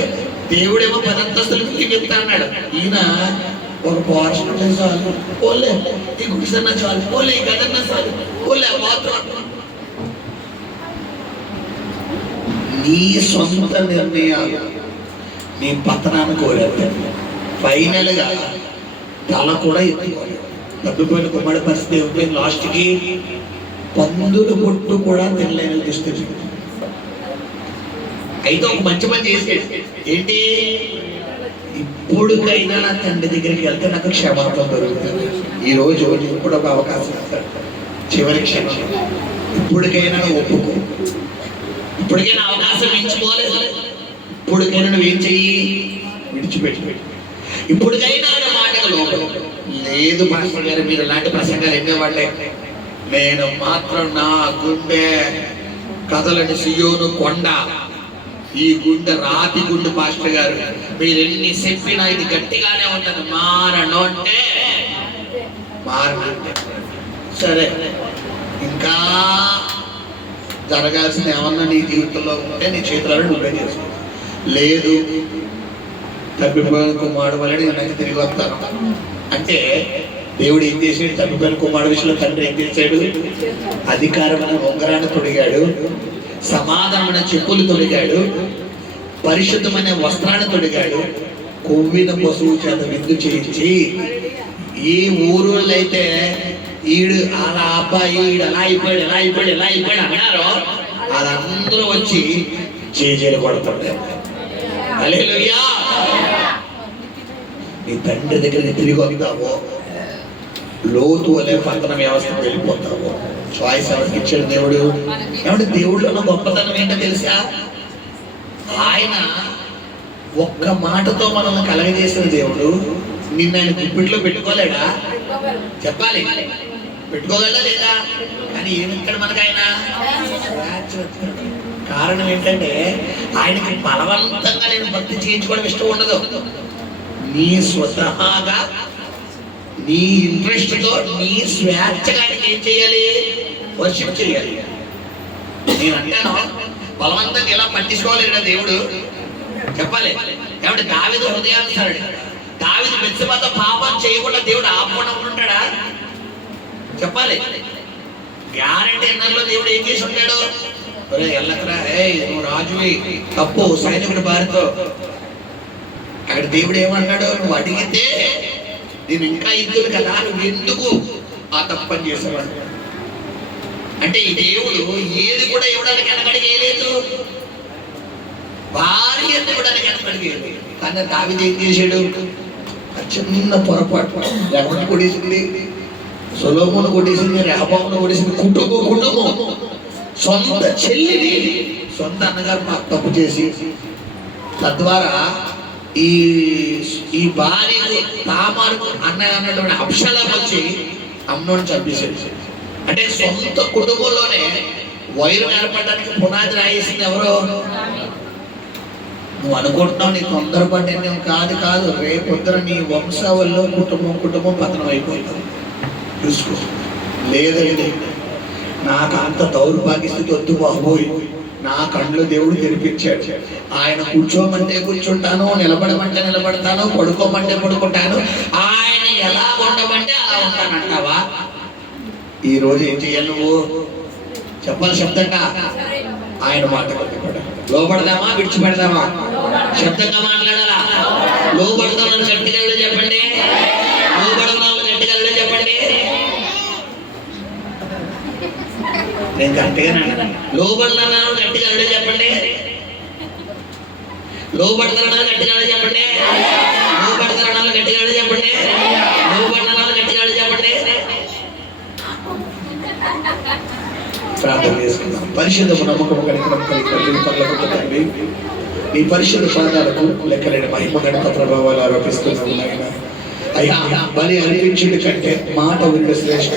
దేవుడేమో 10 అంతస్తులు మీకు చెప్తా అన్నాడు. ఈయన ఒక పోర్షన్ ఉంటే చాలు. పోలే ఈ గుడిసన్నా చాలు, పోలే ఈ గదన్నా చాలు, పోలే మాత్రం. నీ సొంత నిర్ణయాలు నీ పతనాన్ని కోరారు. ఫైనల్ గా తల కూడా ఎత్తుకోలేదు. తప్పిపోయిన కుమ్మడి పరిస్థితి ఏమైపోయింది? లాస్ట్కి పందులు పొట్టు కూడా తినలేని దుస్థితి. అయితే ఒక మంచి పని చేసేది ఏంటి? ఇప్పుడుకైనా నా తండ్రి దగ్గరికి వెళ్తే నాకు క్షమాపణ దొరుకుతుంది. ఈ రోజు ఇప్పుడు ఒక అవకాశం ఇస్తాడు, చివరి క్షణం. ఇప్పటికైనా ఒప్పుకో. ఇప్పటికైనా అవకాశం మించుకోలేదు. ఇప్పటికైనా నువ్వేం చెయ్యి? విడిచిపెట్టి. ఇప్పటికైనా మాటగా లోపల లేదు. పాస్టర్ గారు మీరు ఇలాంటి ప్రసంగాలు ఎన్నేవాళ్ళే. నేను మాత్రం నా గుండె కథలని సియోను కొండ, ఈ గుండె రాతి గుండె. పాస్టర్ గారు మీరు ఎన్ని చెప్పినా ఇది గట్టిగానే ఉంటుంది. మారను అంటే మారనంటే సరే. ఇంకా జరగాల్సిన ఏమన్నా నీ జీవితంలో ఉంటే నీ చేతులను నువ్వే చేసుకో. లేదు తప్పిపోయిన కుమారుడు వల్ల నేను నాకు తిరిగి వస్తాను అంటే దేవుడు ఏం చేసాడు? తప్పిపోయిన కుమారుడు విషయంలో తండ్రి ఏం చేశాడు? అధికారమైన ఉంగరాన్ని తొడిగాడు, సమాధానమైన చెప్పులు తొడిగాడు, పరిశుద్ధమైన వస్త్రాన్ని తొడిగాడు, కొవ్విన పశువు చేత విందు చేయించి, ఈ ఊరులో అయితే ఈడు అలా అబ్బాయి ఈడు ఎలా అయిపోయాడు ఎలా అయిపోయాడు ఎలా అయిపోయాడు అన్నారో వాళ్ళందరూ వచ్చి చేజేలు కొడతాడు. హల్లెలూయా. నీ తండ్రి దగ్గరికి తిరిగి వస్తావో, లోతు వలె పతన వ్యవస్థకు వెళ్ళిపోతావో. చాయిస్ ఎవరికి ఇచ్చాడు దేవుడు? ఏమంటే దేవుడిలో ఉన్న గొప్పతనం ఏంటో తెలుసా? ఆయన ఒక్క మాటతో మనల్ని కలగజేసిన దేవుడు నిన్న ఆయన గుప్పిట్లో పెట్టుకోలేడా? చెప్పాలి, పెట్టుకోగలడా లేదా? కానీ ఏమిస్తాడు మనకు ఆయన? కారణం ఏంటంటే ఆయనకి బలవంతంగా నేను భక్తి చేయించుకోవడం ఇష్టం ఉండదు. నీ స్వతహాగా నీ ఇంట్రెస్ట్ తో నీ స్వేచ్ఛగా ఏం చేయాలి? వర్షిప్ చేయాలి. నేను అంటాను బలవంతంగా ఎలా పట్టించుకోలేడా దేవుడు? చెప్పాలి. ఏమంటే దావీదు హృదయానుసారుడు. దావీదు బెత్షెబాతో పాపం చేయకుండా దేవుడు ఆపకుండా ఉంటాడా? చెప్పాలి. గ్యారంటీ ఎన్నర్లో దేవుడు ఏం చేసి ఉంటాడు? ఒరే ఎల్లకరా, నువ్వు రాజువి, తప్పు సైనికుడి భార్యతో. అక్కడ దేవుడు ఏమన్నాడు? నువ్వు అడిగితే నేను ఇంకా ఇద్దును కదా, నువ్వు ఎందుకు ఆ తప్పని చేసేవాడు? అంటే ఈ దేవుడు ఏది కూడా ఇవ్వడానికి వెనకడిగేయలేదు, భార్య ఇవ్వడానికి వెనకడిగేయలేదు. కానీ దావీదు ఏం చేశాడు? చిన్న పొరపాటు, ఎవరిని కొట్టేసింది? సొలొమోను కొట్టేసింది, రెహబామును కొట్టేసింది. కుటుంబం సొంత చెల్లిని సొంత అన్నగారు మాకు తప్పు చేసి, తద్వారా ఈ భార్య తామారు అన్నయ్య అన్నటువంటి అప్షలం వచ్చి అమ్నోని చంపేసేది. అంటే సొంత కుటుంబంలోనే వైరం ఏర్పడడానికి పునాది రాయేసింది ఎవరో? నువ్వు అనుకుంటున్నావు నీ తొందరపడి కాదు. రేపొద్దున నీ వంశావల్లో కుటుంబం పతనం అయిపోయింది. చూసుకో. లేదండి, నాకు అంత దౌర్భాగ్య స్థితి వద్దు బాబోయ్. నా కళ్ళు దేవుడు తెరిపించాడు. ఆయన కూర్చోమంటే కూర్చుంటాను, నిలబడమంటే నిలబడతాను, పడుకోమంటే పడుకుంటాను, ఆయన ఎలా ఉండమంటే అలా ఉంటానంటావా? ఈ రోజు ఏం చెయ్యాలి నువ్వు? చెప్పాలి శబ్దంగా. ఆయన మాట లోబడదామా విడిచిపెడదామా? శబ్దంగా మాట్లాడాలా? లోబడదామని గట్టిగా చెప్పండి, లోబడదామని గట్టిగా చెప్పండి. నేను గట్టిగా లోబడదానా గట్టిగా చెప్పండి, లోబడతానా గట్టిగా చెప్పండి, లోబడతానా గట్టిగా చెప్పండి, లోబడతానా గట్టిగా చెప్పండి. ప్రార్థన చేసుకుందాం. పరిశుద్ధము నమ్మకము కలిగిన తండ్రి, నీ పరిశుద్ధ పాదాలకు లెక్కలేని మహిమ గణిత ప్రభావాలు ఆరోపిస్తున్నాము నాయన. అయ్యా, బలి అర్పించుడి కంటే మాట వినుడు శ్రేష్ఠం.